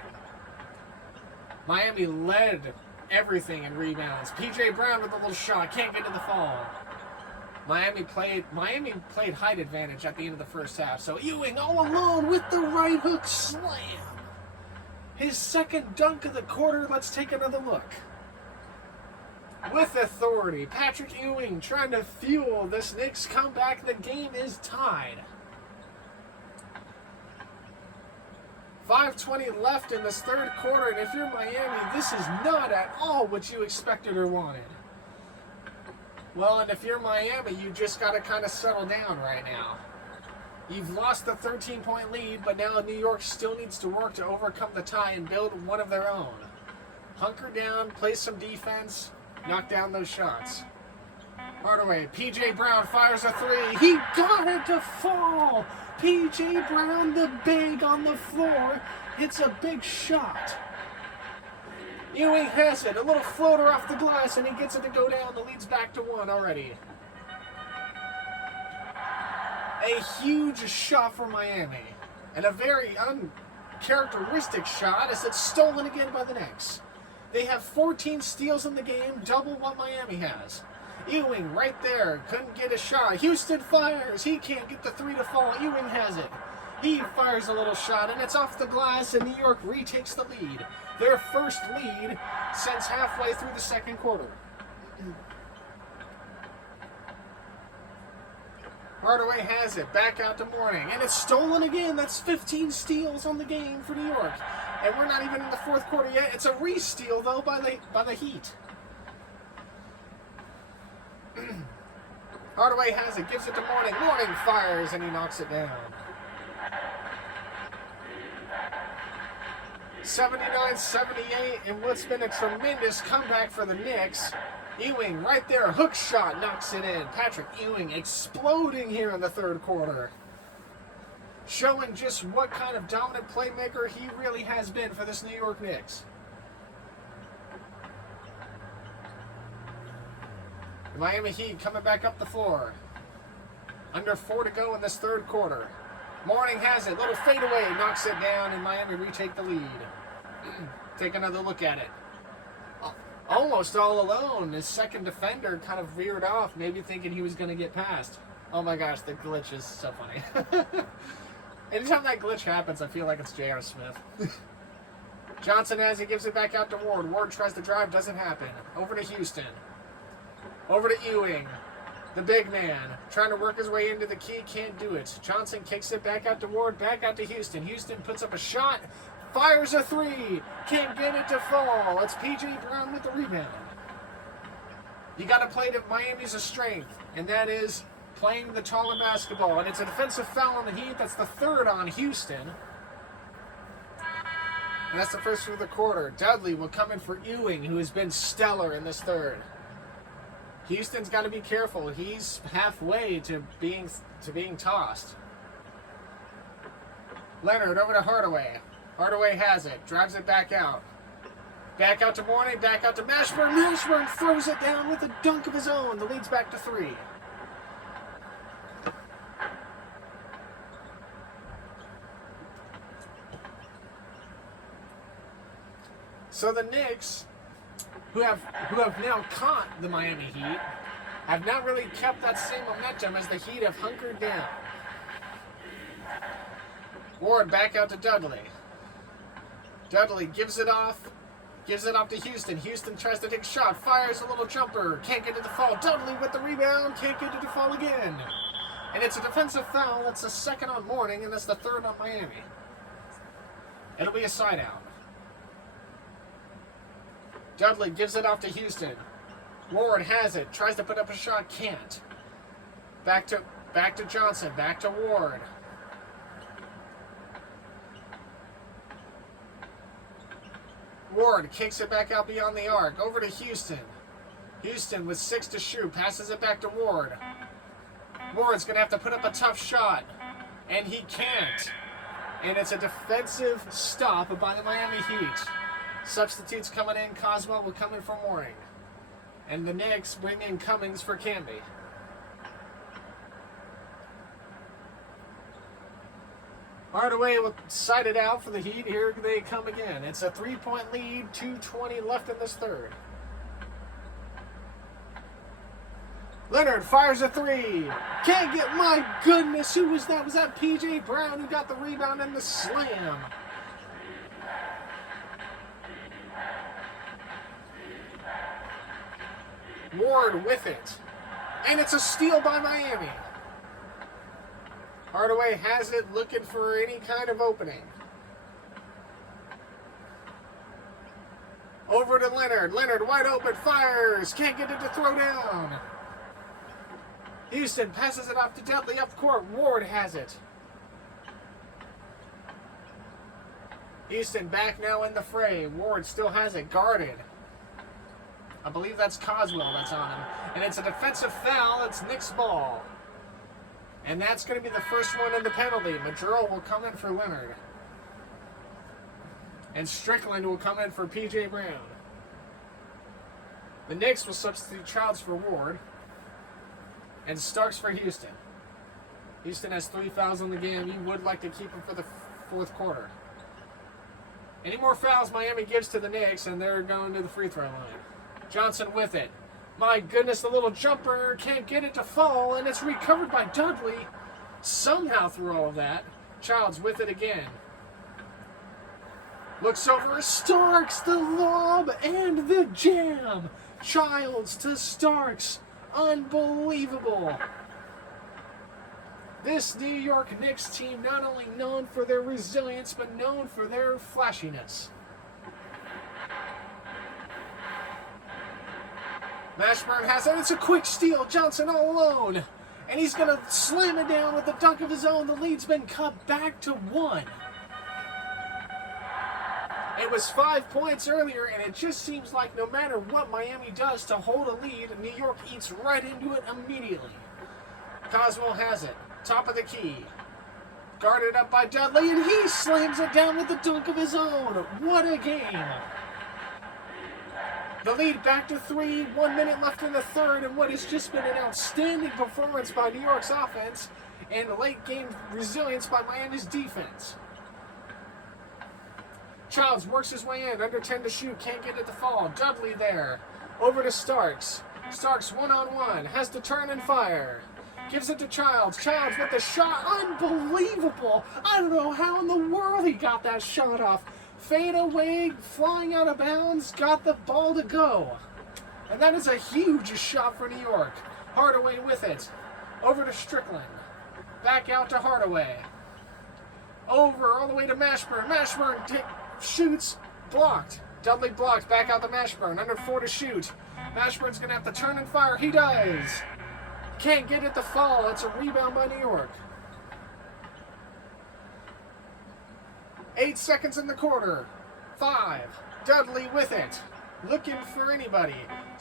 Miami led everything in rebounds. P.J. Brown with a little shot. Can't get it to fall. Miami played height advantage at the end of the first half. So Ewing all alone with the right hook slam. His second dunk of the quarter. Let's take another look. With authority, Patrick Ewing trying to fuel this Knicks comeback. The game is tied. 5:20 left in this third quarter, and if you're Miami, this is not at all what you expected or wanted. Well, and if you're Miami, you just got to kind of settle down right now. You've lost the 13-point lead, but now New York still needs to work to overcome the tie and build one of their own. Hunker down, play some defense, knock down those shots. Hardaway, P.J. Brown fires a three. He got it to fall. P.J. Brown, the big on the floor. It's a big shot. Ewing has it. A little floater off the glass, and he gets it to go down. The lead's back to 1 already. A huge shot for Miami. And a very uncharacteristic shot as it's stolen again by the Knicks. They have 14 steals in the game, double what Miami has. Ewing right there, couldn't get a shot. Houston fires. He can't get the 3 to fall. Ewing has it. He fires a little shot, and it's off the glass, and New York retakes the lead. Their first lead since halfway through the second quarter. Hardaway has it. Back out to Mourning, and it's stolen again. That's 15 steals on the game for New York. And we're not even in the fourth quarter yet. It's a re-steal, though, by the Heat. Hardaway has it, gives it to Mourning. Mourning fires, and he knocks it down. 79-78, and what's been a tremendous comeback for the Knicks. Ewing right there, hook shot, knocks it in. Patrick Ewing exploding here in the third quarter. Showing just what kind of dominant playmaker he really has been for this New York Knicks. The Miami Heat coming back up the floor. Under 4 to go in this third quarter. Mourning has it, little fadeaway, knocks it down, and Miami retake the lead. Take another look at it. Almost all alone. His second defender kind of veered off, maybe thinking he was going to get past. Oh my gosh, the glitch is so funny. Anytime that glitch happens, I feel like it's J.R. Smith. Johnson has it, gives it back out to Ward. Ward tries to drive, doesn't happen. Over to Houston. Over to Ewing. The big man, trying to work his way into the key, can't do it. Johnson kicks it back out to Ward, back out to Houston. Houston puts up a shot, fires a three, can't get it to fall. It's P.J. Brown with the rebound. You got to play to Miami's strength, and that is playing the taller basketball. And it's a defensive foul on the Heat. That's the third on Houston. And that's the first of the quarter. Dudley will come in for Ewing, who has been stellar in this third. Houston's got to be careful. He's halfway to being tossed. Leonard over to Hardaway. Hardaway has it. Drives it back out. Back out to Mourning. Back out to Mashburn. Mashburn throws it down with a dunk of his own. The lead's back to 3. So the Knicks, who have now caught the Miami Heat, have not really kept that same momentum as the Heat have hunkered down. Ward back out to Dudley. Dudley gives it off to Houston. Houston tries to take a shot, fires a little jumper, can't get it to fall. Dudley with the rebound, can't get it to fall again. And it's a defensive foul. That's the second on Mourning, and that's the third on Miami. It'll be a side out. Dudley gives it off to Houston. Ward has it, tries to put up a shot, can't. Back to Johnson, back to Ward. Ward kicks it back out beyond the arc, over to Houston. Houston with 6 to shoot, passes it back to Ward. Ward's going to have to put up a tough shot, and he can't. And it's a defensive stop by the Miami Heat. Substitutes coming in. Cosmo will come in for Mourning. And the Knicks bring in Cummings for Camby. Hardaway will side it out for the Heat. Here they come again. It's a 3-point lead. 2:20 left in this third. Leonard fires a three. Can't get, my goodness, who was that? Was that P.J. Brown who got the rebound and the slam? Ward with it. And it's a steal by Miami. Hardaway has it, looking for any kind of opening. Over to Leonard. Leonard wide open, fires. Can't get it to throw down. Houston passes it off to Dudley up court. Ward has it. Houston back now in the fray. Ward still has it guarded. I believe that's Coswell that's on him. And it's a defensive foul. It's Knicks ball. And that's going to be the first one in the penalty. Maduro will come in for Leonard. And Strickland will come in for P.J. Brown. The Knicks will substitute Childs for Ward. And Starks for Houston. Houston has 3 fouls in the game. You would like to keep him for the fourth quarter. Any more fouls Miami gives to the Knicks, and they're going to the free throw line. Johnson with it. My goodness, the little jumper can't get it to fall, and it's recovered by Dudley. Somehow through all of that. Childs with it again. Looks over Starks, the lob, and the jam. Childs to Starks. Unbelievable. This New York Knicks team not only known for their resilience, but known for their flashiness. Mashburn has it. It's a quick steal. Johnson all alone. And he's going to slam it down with the dunk of his own. The lead's been cut back to 1. It was 5 points earlier, and it just seems like no matter what Miami does to hold a lead, New York eats right into it immediately. Coswell has it. Top of the key. Guarded up by Dudley, and he slams it down with the dunk of his own. What a game. The lead back to 3, 1 minute left in the third, and what has just been an outstanding performance by New York's offense and late game resilience by Miami's defense. Childs works his way in, under 10 to shoot, can't get it to fall. Dudley there, over to Starks. Starks one-on-one, has to turn and fire. Gives it to Childs. Childs with the shot, unbelievable. I don't know how in the world he got that shot off. Fade away, flying out of bounds, got the ball to go. And that is a huge shot for New York. Hardaway with it. Over to Strickland. Back out to Hardaway. Over, all the way to Mashburn. Mashburn shoots, blocked. Dudley blocked, back out to Mashburn. Under 4 to shoot. Mashburn's going to have to turn and fire. He does. Can't get it to fall. It's a rebound by New York. 8 seconds in the quarter. 5. Dudley with it. Looking for anybody.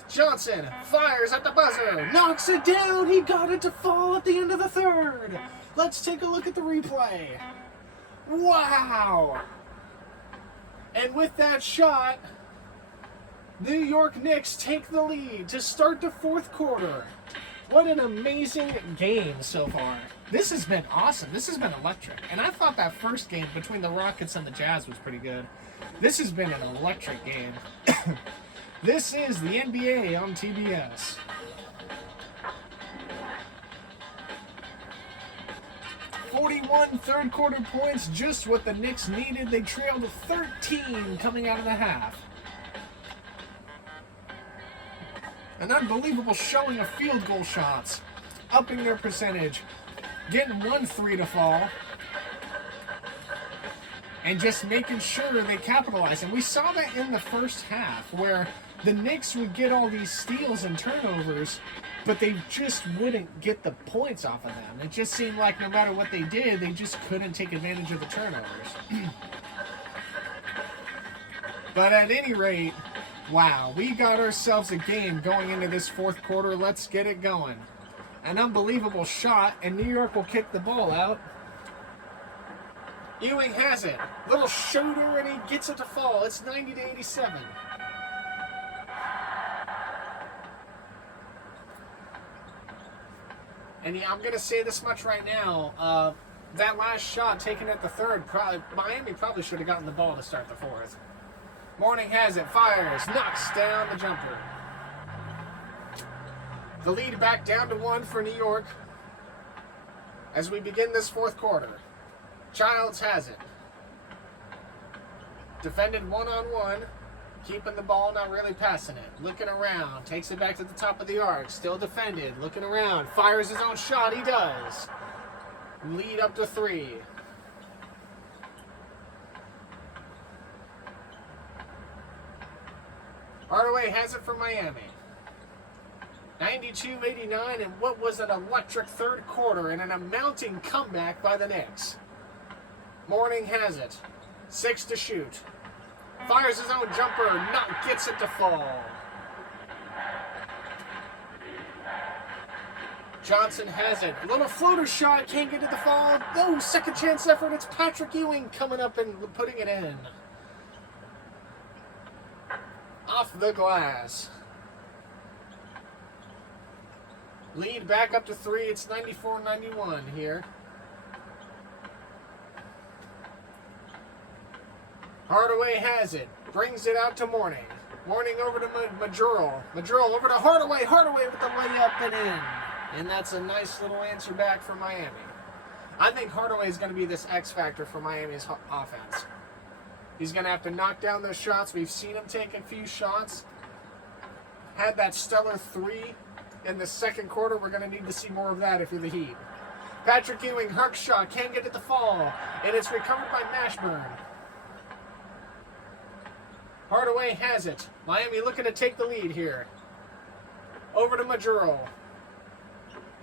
Johnson fires at the buzzer. Knocks it down. He got it to fall at the end of the third. Let's take a look at the replay. Wow. And with that shot, New York Knicks take the lead to start the fourth quarter. What an amazing game so far. This has been awesome. This has been electric. And I thought that first game between the Rockets and the Jazz was pretty good. This has been an electric game. This is the NBA on TBS. .41 third quarter points, just what the Knicks needed. They trailed 13 coming out of the half. An unbelievable showing of field goal shots, upping their percentage, getting 1 3 to fall, and just making sure they capitalize. And we saw that in the first half, where the Knicks would get all these steals and turnovers, but they just wouldn't get the points off of them. It just seemed like no matter what they did, they just couldn't take advantage of the turnovers. But at any rate, wow, we got ourselves a game going into this fourth quarter. Let's get it going. An unbelievable shot, and New York will kick the ball out. Ewing has it. Little shooter, and he gets it to fall. It's 90 to 87. And yeah, I'm going to say this much right now. That last shot taken at the third, Miami probably should have gotten the ball to start the fourth. Mourning has it, fires, knocks down the jumper. The lead back down to 1 for New York as we begin this fourth quarter. Childs has it. Defended one-on-one, keeping the ball, not really passing it. Looking around, takes it back to the top of the arc, still defended, looking around, fires his own shot, he does. Lead up to 3. Hardaway has it for Miami. 92-89, and what was an electric third quarter and an amounting comeback by the Knicks. Mourning has it. 6 to shoot. Fires his own jumper, gets it to fall. Johnson has it. A little floater shot, can't get it to fall. No, second chance effort. It's Patrick Ewing coming up and putting it in. Off the glass. Lead back up to 3. It's 94-91 here. Hardaway has it. Brings it out to Mourning. Mourning over to Majurl. Majurl over to Hardaway. Hardaway with the layup and in. And that's a nice little answer back for Miami. I think Hardaway is going to be this X factor for Miami's offense. He's going to have to knock down those shots. We've seen him take a few shots. Had that stellar 3 in the second quarter. We're going to need to see more of that if you're the Heat. Patrick Ewing, hook shot, can't get it to fall. And it's recovered by Mashburn. Hardaway has it. Miami looking to take the lead here. Over to Majurl.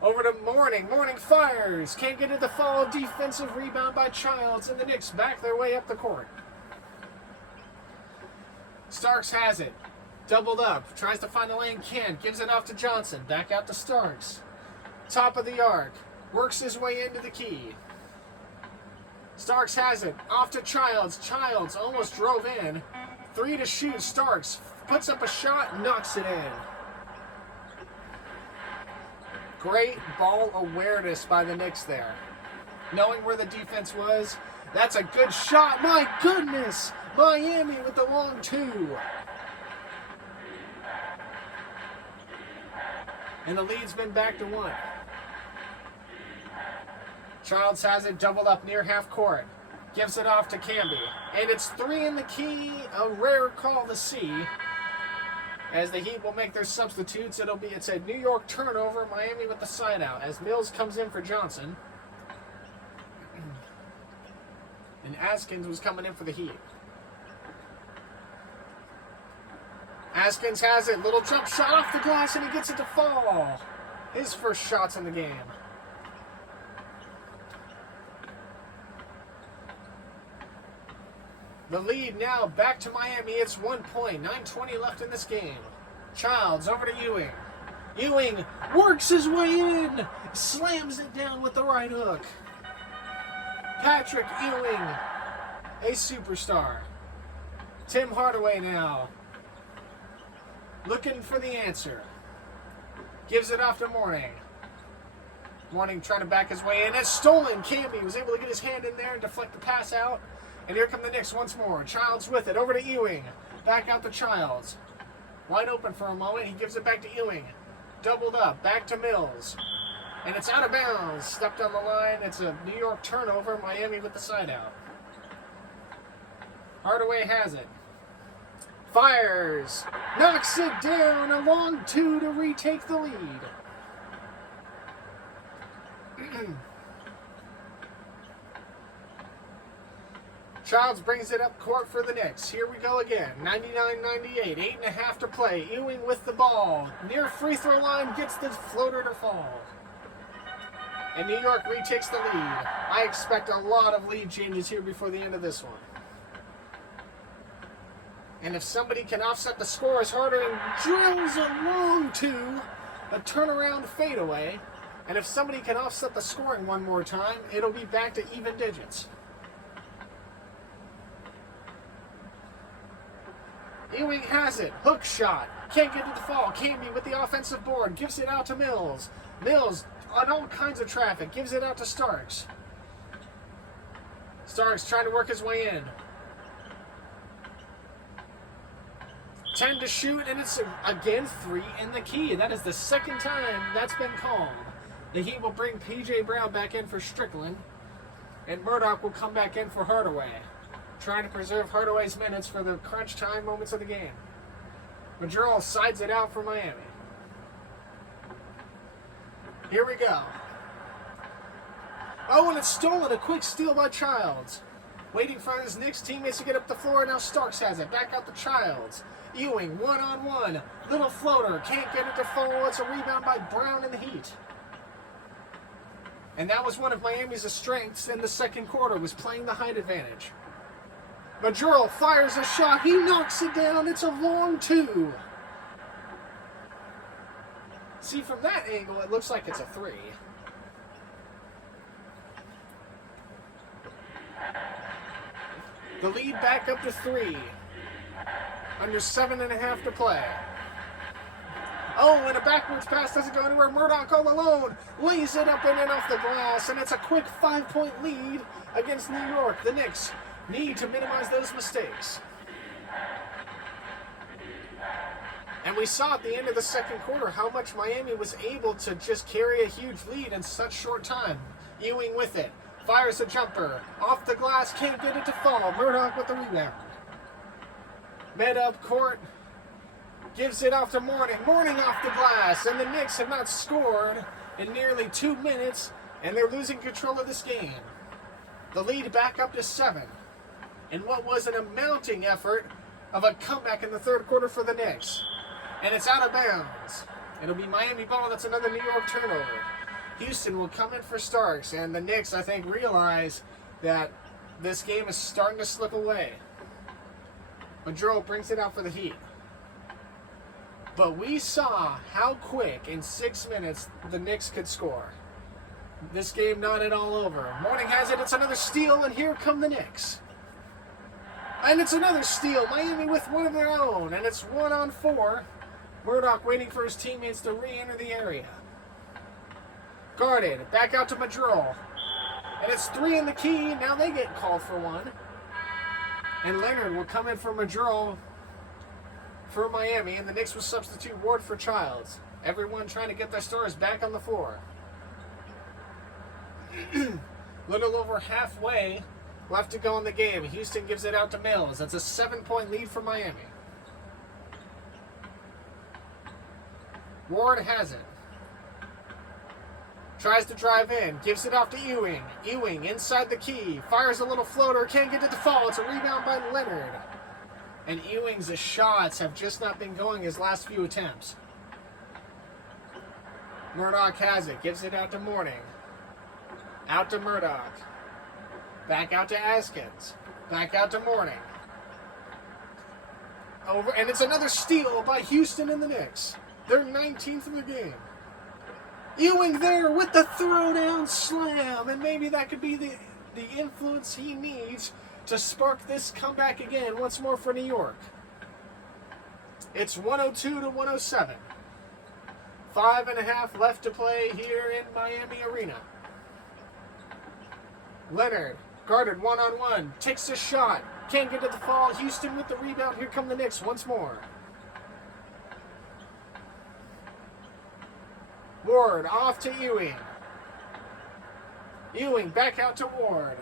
Over to Mourning. Mourning fires. Can't get it to fall. Defensive rebound by Childs. And the Knicks back their way up the court. Starks has it. Doubled up. Tries to find the lane. Can't. Gives it off to Johnson. Back out to Starks. Top of the arc. Works his way into the key. Starks has it. Off to Childs. Childs almost drove in. 3 to shoot. Starks puts up a shot. Knocks it in. Great ball awareness by the Knicks there. Knowing where the defense was. That's a good shot. My goodness. Miami with the long 2. And the lead's been back to 1. Childs has it doubled up near half court. Gives it off to Camby. And it's 3 in the key. A rare call to see. As the Heat will make their substitutes, it's a New York turnover. Miami with the side out. As Mills comes in for Johnson. And Askins was coming in for the Heat. Askins has it. Little jump shot off the glass and he gets it to fall. His first shots in the game. The lead now back to Miami. It's 1 point. 9:20 left in this game. Childs over to Ewing. Ewing works his way in. Slams it down with the right hook. Patrick Ewing, a superstar. Tim Hardaway now. Looking for the answer. Gives it off to Mourning. Mourning trying to back his way in. It's stolen. Camby was able to get his hand in there and deflect the pass out. And here come the Knicks once more. Childs with it. Over to Ewing. Back out to Childs. Wide open for a moment. He gives it back to Ewing. Doubled up. Back to Mills. And it's out of bounds. Stepped on the line. It's a New York turnover. Miami with the side out. Hardaway has it. Fires. Knocks it down. A long 2 to retake the lead. Childs brings it up court for the Knicks. Here we go again. 99-98. 8.5 to play. Ewing with the ball. Near free throw line. Gets the floater to fall. And New York retakes the lead. I expect a lot of lead changes here before the end of this one. And if somebody can offset the score as Hardaway drills a long 2. A turnaround fadeaway. And if somebody can offset the scoring one more time, it'll be back to even digits. Ewing has it. Hook shot. Can't get it to fall. Camby with the offensive board. Gives it out to Mills. Mills on all kinds of traffic. Gives it out to Starks. Starks trying to work his way in. 10 to shoot, and it's again 3 in the key. That is the second time that's been called. The Heat will bring P.J. Brown back in for Strickland, and Murdoch will come back in for Hardaway. Trying to preserve Hardaway's minutes for the crunch time moments of the game. Majurl sides it out for Miami. Here we go. Oh, and it's stolen. A quick steal by Childs. Waiting for his Knicks teammates to get up the floor. Now Starks has it. Back out to Childs. Ewing, one-on-one. Little floater. Can't get it to fall. It's a rebound by Brown in the Heat. And that was one of Miami's strengths in the second quarter, was playing the height advantage. Madrill fires a shot. He knocks it down. It's a long two. See, from that angle, it looks like it's a three. The lead back up to 3. Under 7.5 to play. Oh, and a backwards pass doesn't go anywhere. Murdoch all alone. Lays it up and in off the glass. And it's a quick 5-point lead against New York. The Knicks need to minimize those mistakes. And we saw at the end of the second quarter how much Miami was able to just carry a huge lead in such short time. Ewing with it. Fires a jumper. Off the glass. Can't get it to fall. Murdoch with the rebound. Mid up court. Gives it off to Mourning. Mourning off the glass. And the Knicks have not scored in nearly 2 minutes. And they're losing control of this game. The lead back up to 7. In what was an amounting effort of a comeback in the third quarter for the Knicks. And it's out of bounds. It'll be Miami ball. That's another New York turnover. Houston will come in for Starks. And the Knicks, I think, realize that this game is starting to slip away. Madrill brings it out for the Heat. But we saw how quick, in 6 minutes, the Knicks could score. This game not at all over. Mourning has it. It's another steal, and here come the Knicks. And it's another steal. Miami with one of their own. And it's 1-on-4. Murdoch waiting for his teammates to re-enter the area. Guarded. Back out to Madrill. And it's 3 in the key. Now they get called for one. And Leonard will come in for Madrill for Miami. And the Knicks will substitute Ward for Childs. Everyone trying to get their stars back on the floor. Little over halfway left to go in the game. Houston gives it out to Mills. That's a 7-point lead for Miami. Ward has it. Tries to drive in. Gives it off to Ewing. Ewing inside the key. Fires a little floater. Can't get it to fall. It's a rebound by Leonard. And Ewing's shots have just not been going his last few attempts. Murdoch has it. Gives it out to Mourning. Out to Murdoch. Back out to Askins. Back out to Mourning. Over, and it's another steal by Houston and the Knicks. They're 19th in the game. Ewing there with the throwdown slam. And maybe that could be the influence he needs to spark this comeback again once more for New York. It's 102 to 107. 5.5 left to play here in Miami Arena. Leonard, guarded one-on-one, takes a shot. Can't get to the fall. Houston with the rebound. Here come the Knicks once more. Ward off to Ewing. Ewing back out to Ward.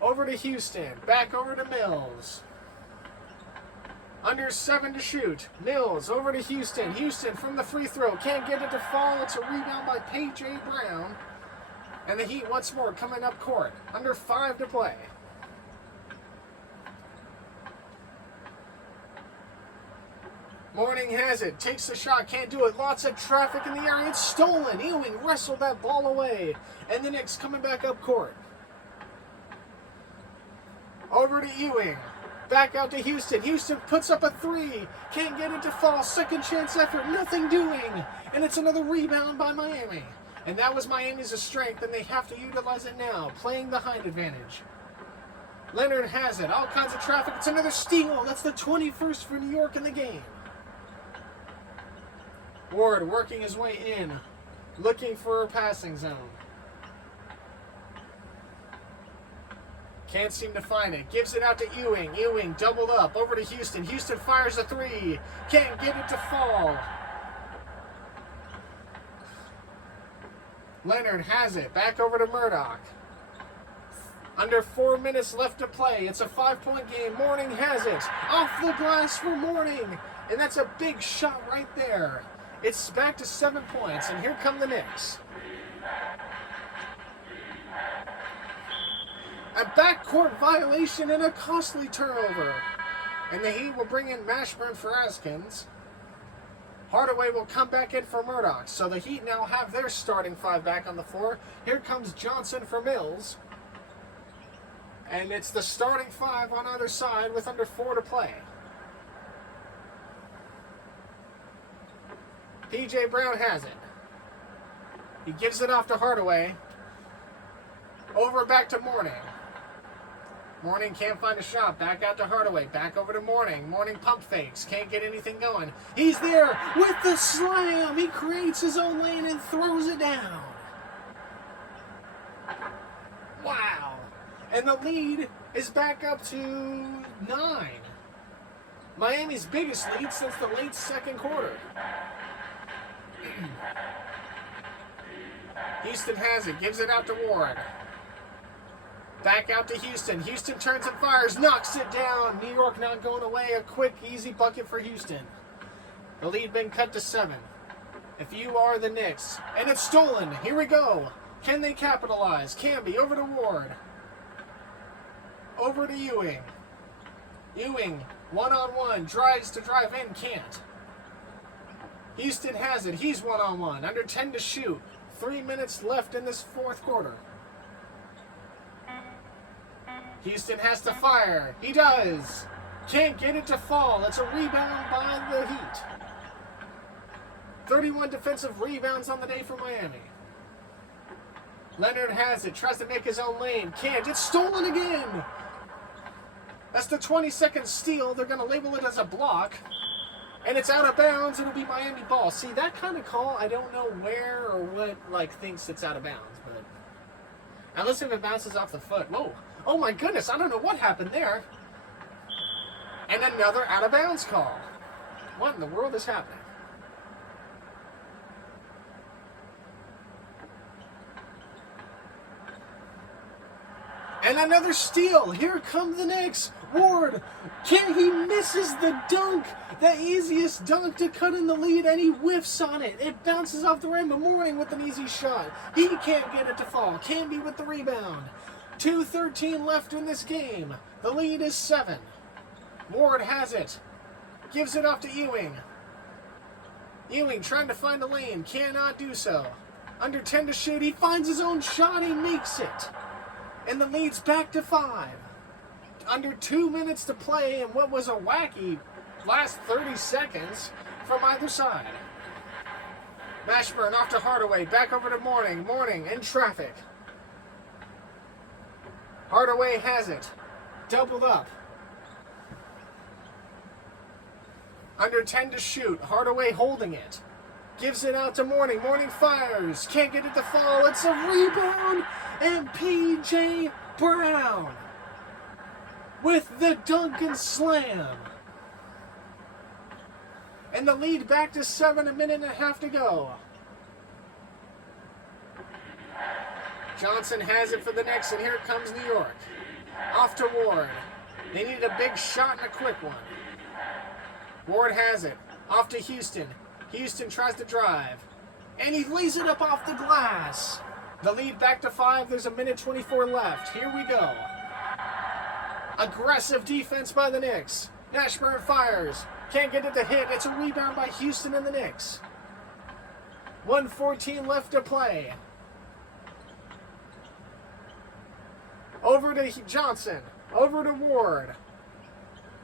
Over to Houston. Back over to Mills. Under 7 to shoot. Mills over to Houston. Houston from the free throw. Can't get it to fall. It's a rebound by P.J. Brown. And the Heat once more coming up court. Under 5 to play. Mourning has it. Takes the shot. Can't do it. Lots of traffic in the area. It's stolen. Ewing wrestled that ball away. And the Knicks coming back up court. Over to Ewing. Back out to Houston. Houston puts up a 3. Can't get it to fall. Second chance effort. Nothing doing. And it's another rebound by Miami. And that was Miami's strength, and they have to utilize it now. Playing the height advantage. Leonard has it. All kinds of traffic. It's another steal. That's the 21st for New York in the game. Ward working his way in. Looking for a passing zone. Can't seem to find it. Gives it out to Ewing. Ewing doubled up. Over to Houston. Houston fires a 3. Can't get it to fall. Leonard has it. Back over to Murdoch. Under 4 minutes left to play. It's a 5-point game. Mourning has it. Off the glass for Mourning. And that's a big shot right there. It's back to 7 points. And here come the Knicks. A backcourt violation and a costly turnover. And the Heat will bring in Mashburn for Askins. Hardaway will come back in for Murdoch. So the Heat now have their starting 5 back on the floor. Here comes Johnson for Mills. And it's the starting 5 on either side with under 4 to play. P.J. Brown has it. He gives it off to Hardaway. Over back to Mourning. Mourning can't find a shot. Back out to Hardaway. Back over to Mourning. Mourning pump fakes. Can't get anything going. He's there with the slam. He creates his own lane and throws it down. Wow. And the lead is back up to 9. Miami's biggest lead since the late second quarter. Houston has it. Gives it out to Ward. Back out to Houston. Houston turns and fires. Knocks it down. New York not going away. A quick, easy bucket for Houston. The lead been cut to 7. If you are the Knicks. And it's stolen. Here we go. Can they capitalize? Can be. Over to Ward. Over to Ewing. Ewing, one-on-one. Tries to drive in. Can't. Houston has it. He's one-on-one. Under 10 to shoot. 3 minutes left in this fourth quarter. Houston has to fire. He does. Can't get it to fall. It's a rebound by the Heat. 31 defensive rebounds on the day for Miami. Leonard has it. Tries to make his own lane. Can't. It's stolen again. That's the 22nd steal. They're going to label it as a block. And it's out of bounds. It'll be Miami ball. See, that kind of call, I don't know where or what, thinks it's out of bounds. But unless if it bounces off the foot. Whoa. Oh, my goodness. I don't know what happened there. And another out of bounds call. What in the world is happening? And another steal. Here come the Knicks. Ward. He misses the dunk. The easiest dunk to cut in the lead, and he whiffs on it. It bounces off the rim, but Mourning with an easy shot. He can't get it to fall. Canby with the rebound. 2:13 left in this game. The lead is 7. Ward has it. Gives it off to Ewing. Ewing trying to find a lane. Cannot do so. Under 10 to shoot. He finds his own shot. He makes it. And the lead's back to 5. Under 2 minutes to play in what was a wacky last 30 seconds from either side. Mashburn off to Hardaway. Back over to Mourning. Mourning in traffic. Hardaway has it. Doubled up. Under 10 to shoot. Hardaway holding it. Gives it out to Mourning. Mourning fires. Can't get it to fall. It's a rebound. And P.J. Brown with the dunk and slam. And the lead back to 7, a minute and a half to go. Johnson has it for the Knicks, and here comes New York. Off to Ward. They need a big shot and a quick one. Ward has it. Off to Houston. Houston tries to drive. And he lays it up off the glass. The lead back to 5. There's a minute 24 left. Here we go. Aggressive defense by the Knicks. Mashburn fires. Can't get it to hit. It's a rebound by Houston and the Knicks. 1:14 left to play. Over to Johnson. Over to Ward.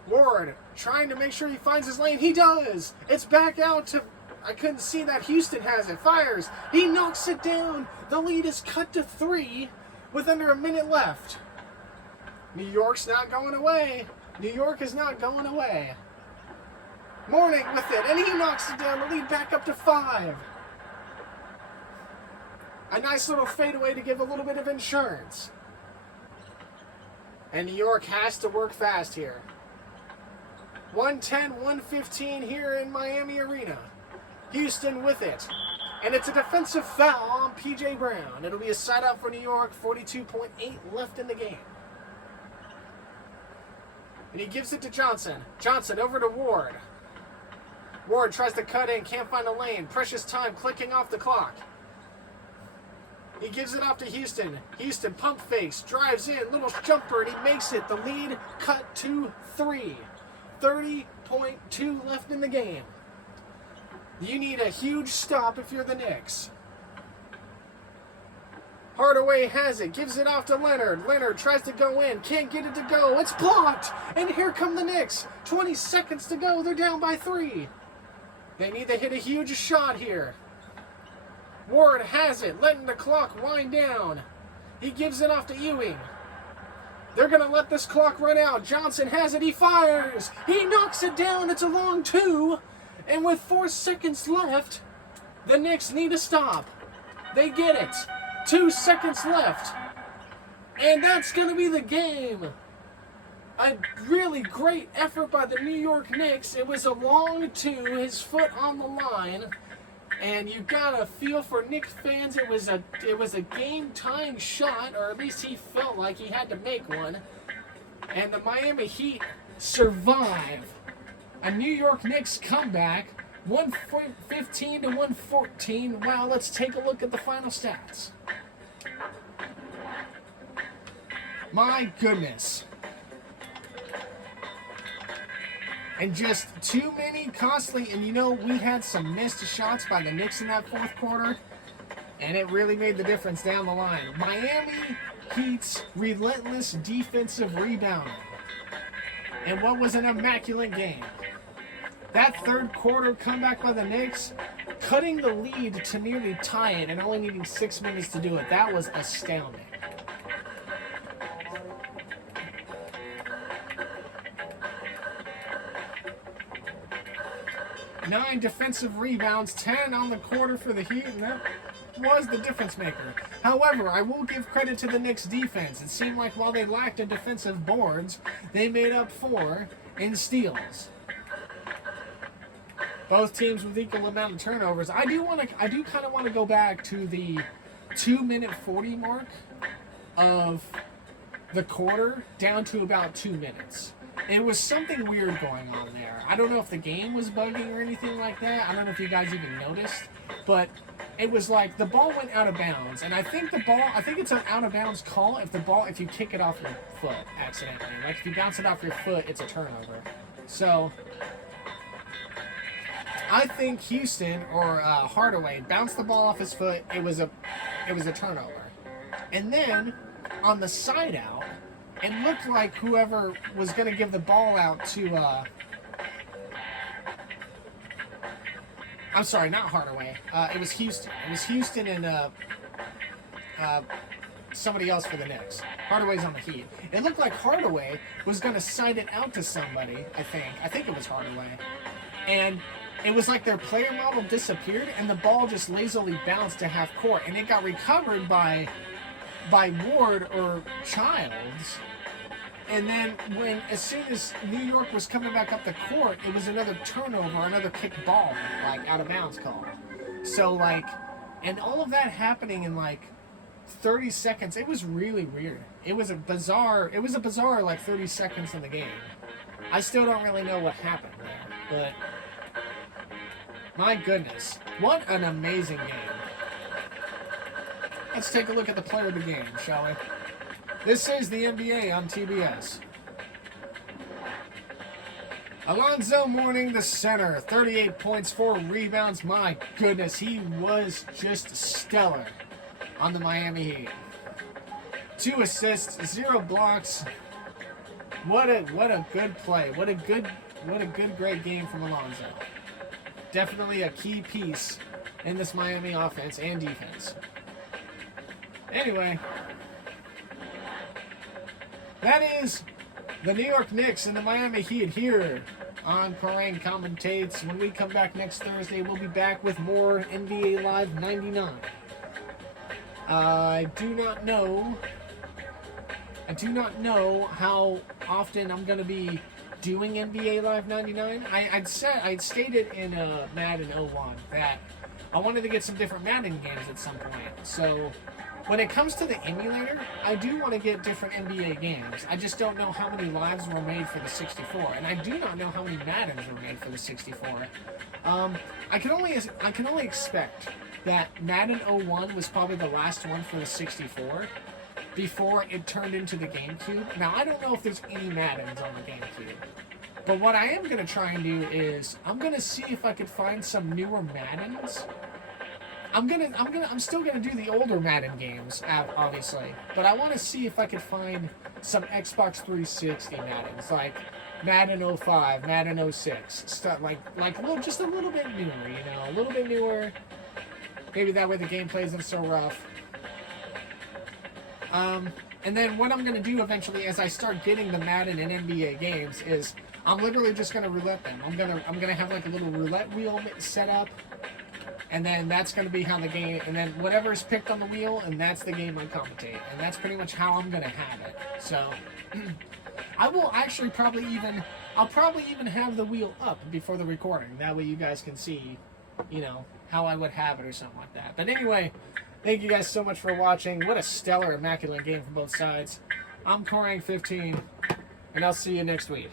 Ward trying to make sure he finds his lane. He does. It's back out to... I couldn't see that. Houston has it. Fires. He knocks it down. The lead is cut to 3 with under a minute left. New York's not going away. New York is not going away. Mourning with it, and he knocks it down. The lead back up to 5. A nice little fadeaway to give a little bit of insurance. And New York has to work fast here. 1:10, 1:15 here in Miami Arena. Houston with it. And it's a defensive foul on P.J. Brown. It'll be a side out for New York. 42.8 left in the game. And he gives it to Johnson. Johnson over to Ward. Ward tries to cut in. Can't find a lane. Precious time clicking off the clock. He gives it off to Houston. Houston pump fakes. Drives in. Little jumper. And he makes it. The lead cut to 3. 30.2 left in the game. You need a huge stop if you're the Knicks. Hardaway has it, gives it off to Leonard. Leonard tries to go in, can't get it to go. It's blocked, and here come the Knicks. 20 seconds to go, they're down by 3. They need to hit a huge shot here. Ward has it, letting the clock wind down. He gives it off to Ewing. They're going to let this clock run out. Johnson has it, he fires. He knocks it down, it's a long 2. And with 4 seconds left, the Knicks need to stop. They get it. 2 seconds left. And that's going to be the game. A really great effort by the New York Knicks. It was a long 2, his foot on the line. And you got a feel for Knicks fans. It was a game-tying shot, or at least he felt like he had to make one. And the Miami Heat survive a New York Knicks comeback, 115 to 114. Wow, let's take a look at the final stats. My goodness. And just too many costly, and you know, we had some missed shots by the Knicks in that fourth quarter, and it really made the difference down the line. Miami Heat's relentless defensive rebounding, and what was an immaculate game. That third quarter comeback by the Knicks, cutting the lead to nearly tie it and only needing 6 minutes to do it, that was astounding. Nine defensive rebounds, 10 on the quarter for the Heat, and that was the difference maker. However, I will give credit to the Knicks defense. It seemed like while they lacked in defensive boards, they made up 4 in steals. Both teams with equal amount of turnovers. I do kind of want to go back to the 2-minute 40 mark of the quarter down to about 2 minutes. It was something weird going on there. I don't know if the game was bugging or anything like that. I don't know if you guys even noticed, but it was like the ball went out of bounds, and I think it's an out of bounds call if you kick it off your foot accidentally. Like if you bounce it off your foot, it's a turnover. So I think Houston or Hardaway bounced the ball off his foot. It was a turnover, and then on the side out, it looked like whoever was going to give the ball out to, I'm sorry, not Hardaway. It was Houston. It was Houston and somebody else for the Knicks. Hardaway's on the Heat. It looked like Hardaway was going to side it out to somebody, I think. I think it was Hardaway. And it was like their player model disappeared, and the ball just lazily bounced to half court. And it got recovered by Ward or Childs, and then as soon as New York was coming back up the court, it was another turnover, another kicked ball, like out of bounds call. So like, and all of that happening in like 30 seconds, it was really weird. It was a bizarre like 30 seconds in the game. I still don't really know what happened there, but my goodness, what an amazing game. Let's take a look at the player of the game, shall we? This is the NBA on TBS. Alonzo Mourning, the center, 38 points, 4 rebounds. My goodness, he was just stellar on the Miami Heat. 2 assists, 0 blocks. What a good play. What a good great game from Alonzo. Definitely a key piece in this Miami offense and defense. Anyway, that is the New York Knicks and the Miami Heat here on Corang Commentates. When we come back next Thursday, we'll be back with more NBA Live 99. I do not know how often I'm going to be doing NBA Live 99. I'd stated in Madden 01 that I wanted to get some different Madden games at some point. So when it comes to the emulator, I do want to get different NBA games. I just don't know how many lives were made for the 64, and I do not know how many Maddens were made for the 64. I can only expect that Madden 01 was probably the last one for the 64 before it turned into the GameCube. Now, I don't know if there's any Maddens on the GameCube, But what I am going to try and do is I'm going to see if I could find some newer Maddens. I'm still gonna do the older Madden games, obviously, but I want to see if I could find some Xbox 360 Maddens, like Madden 05, Madden 06, stuff like just a little bit newer, you know, a little bit newer. Maybe that way the gameplay isn't so rough. And then what I'm gonna do eventually, as I start getting the Madden and NBA games, is I'm literally just gonna roulette them. I'm gonna have like a little roulette wheel set up. And then that's going to be how the game, and then whatever is picked on the wheel, and that's the game I commentate. And that's pretty much how I'm going to have it. So, I will actually I'll probably even have the wheel up before the recording. That way you guys can see, you know, how I would have it or something like that. But anyway, thank you guys so much for watching. What a stellar, immaculate game from both sides. I'm Corang 15, and I'll see you next week.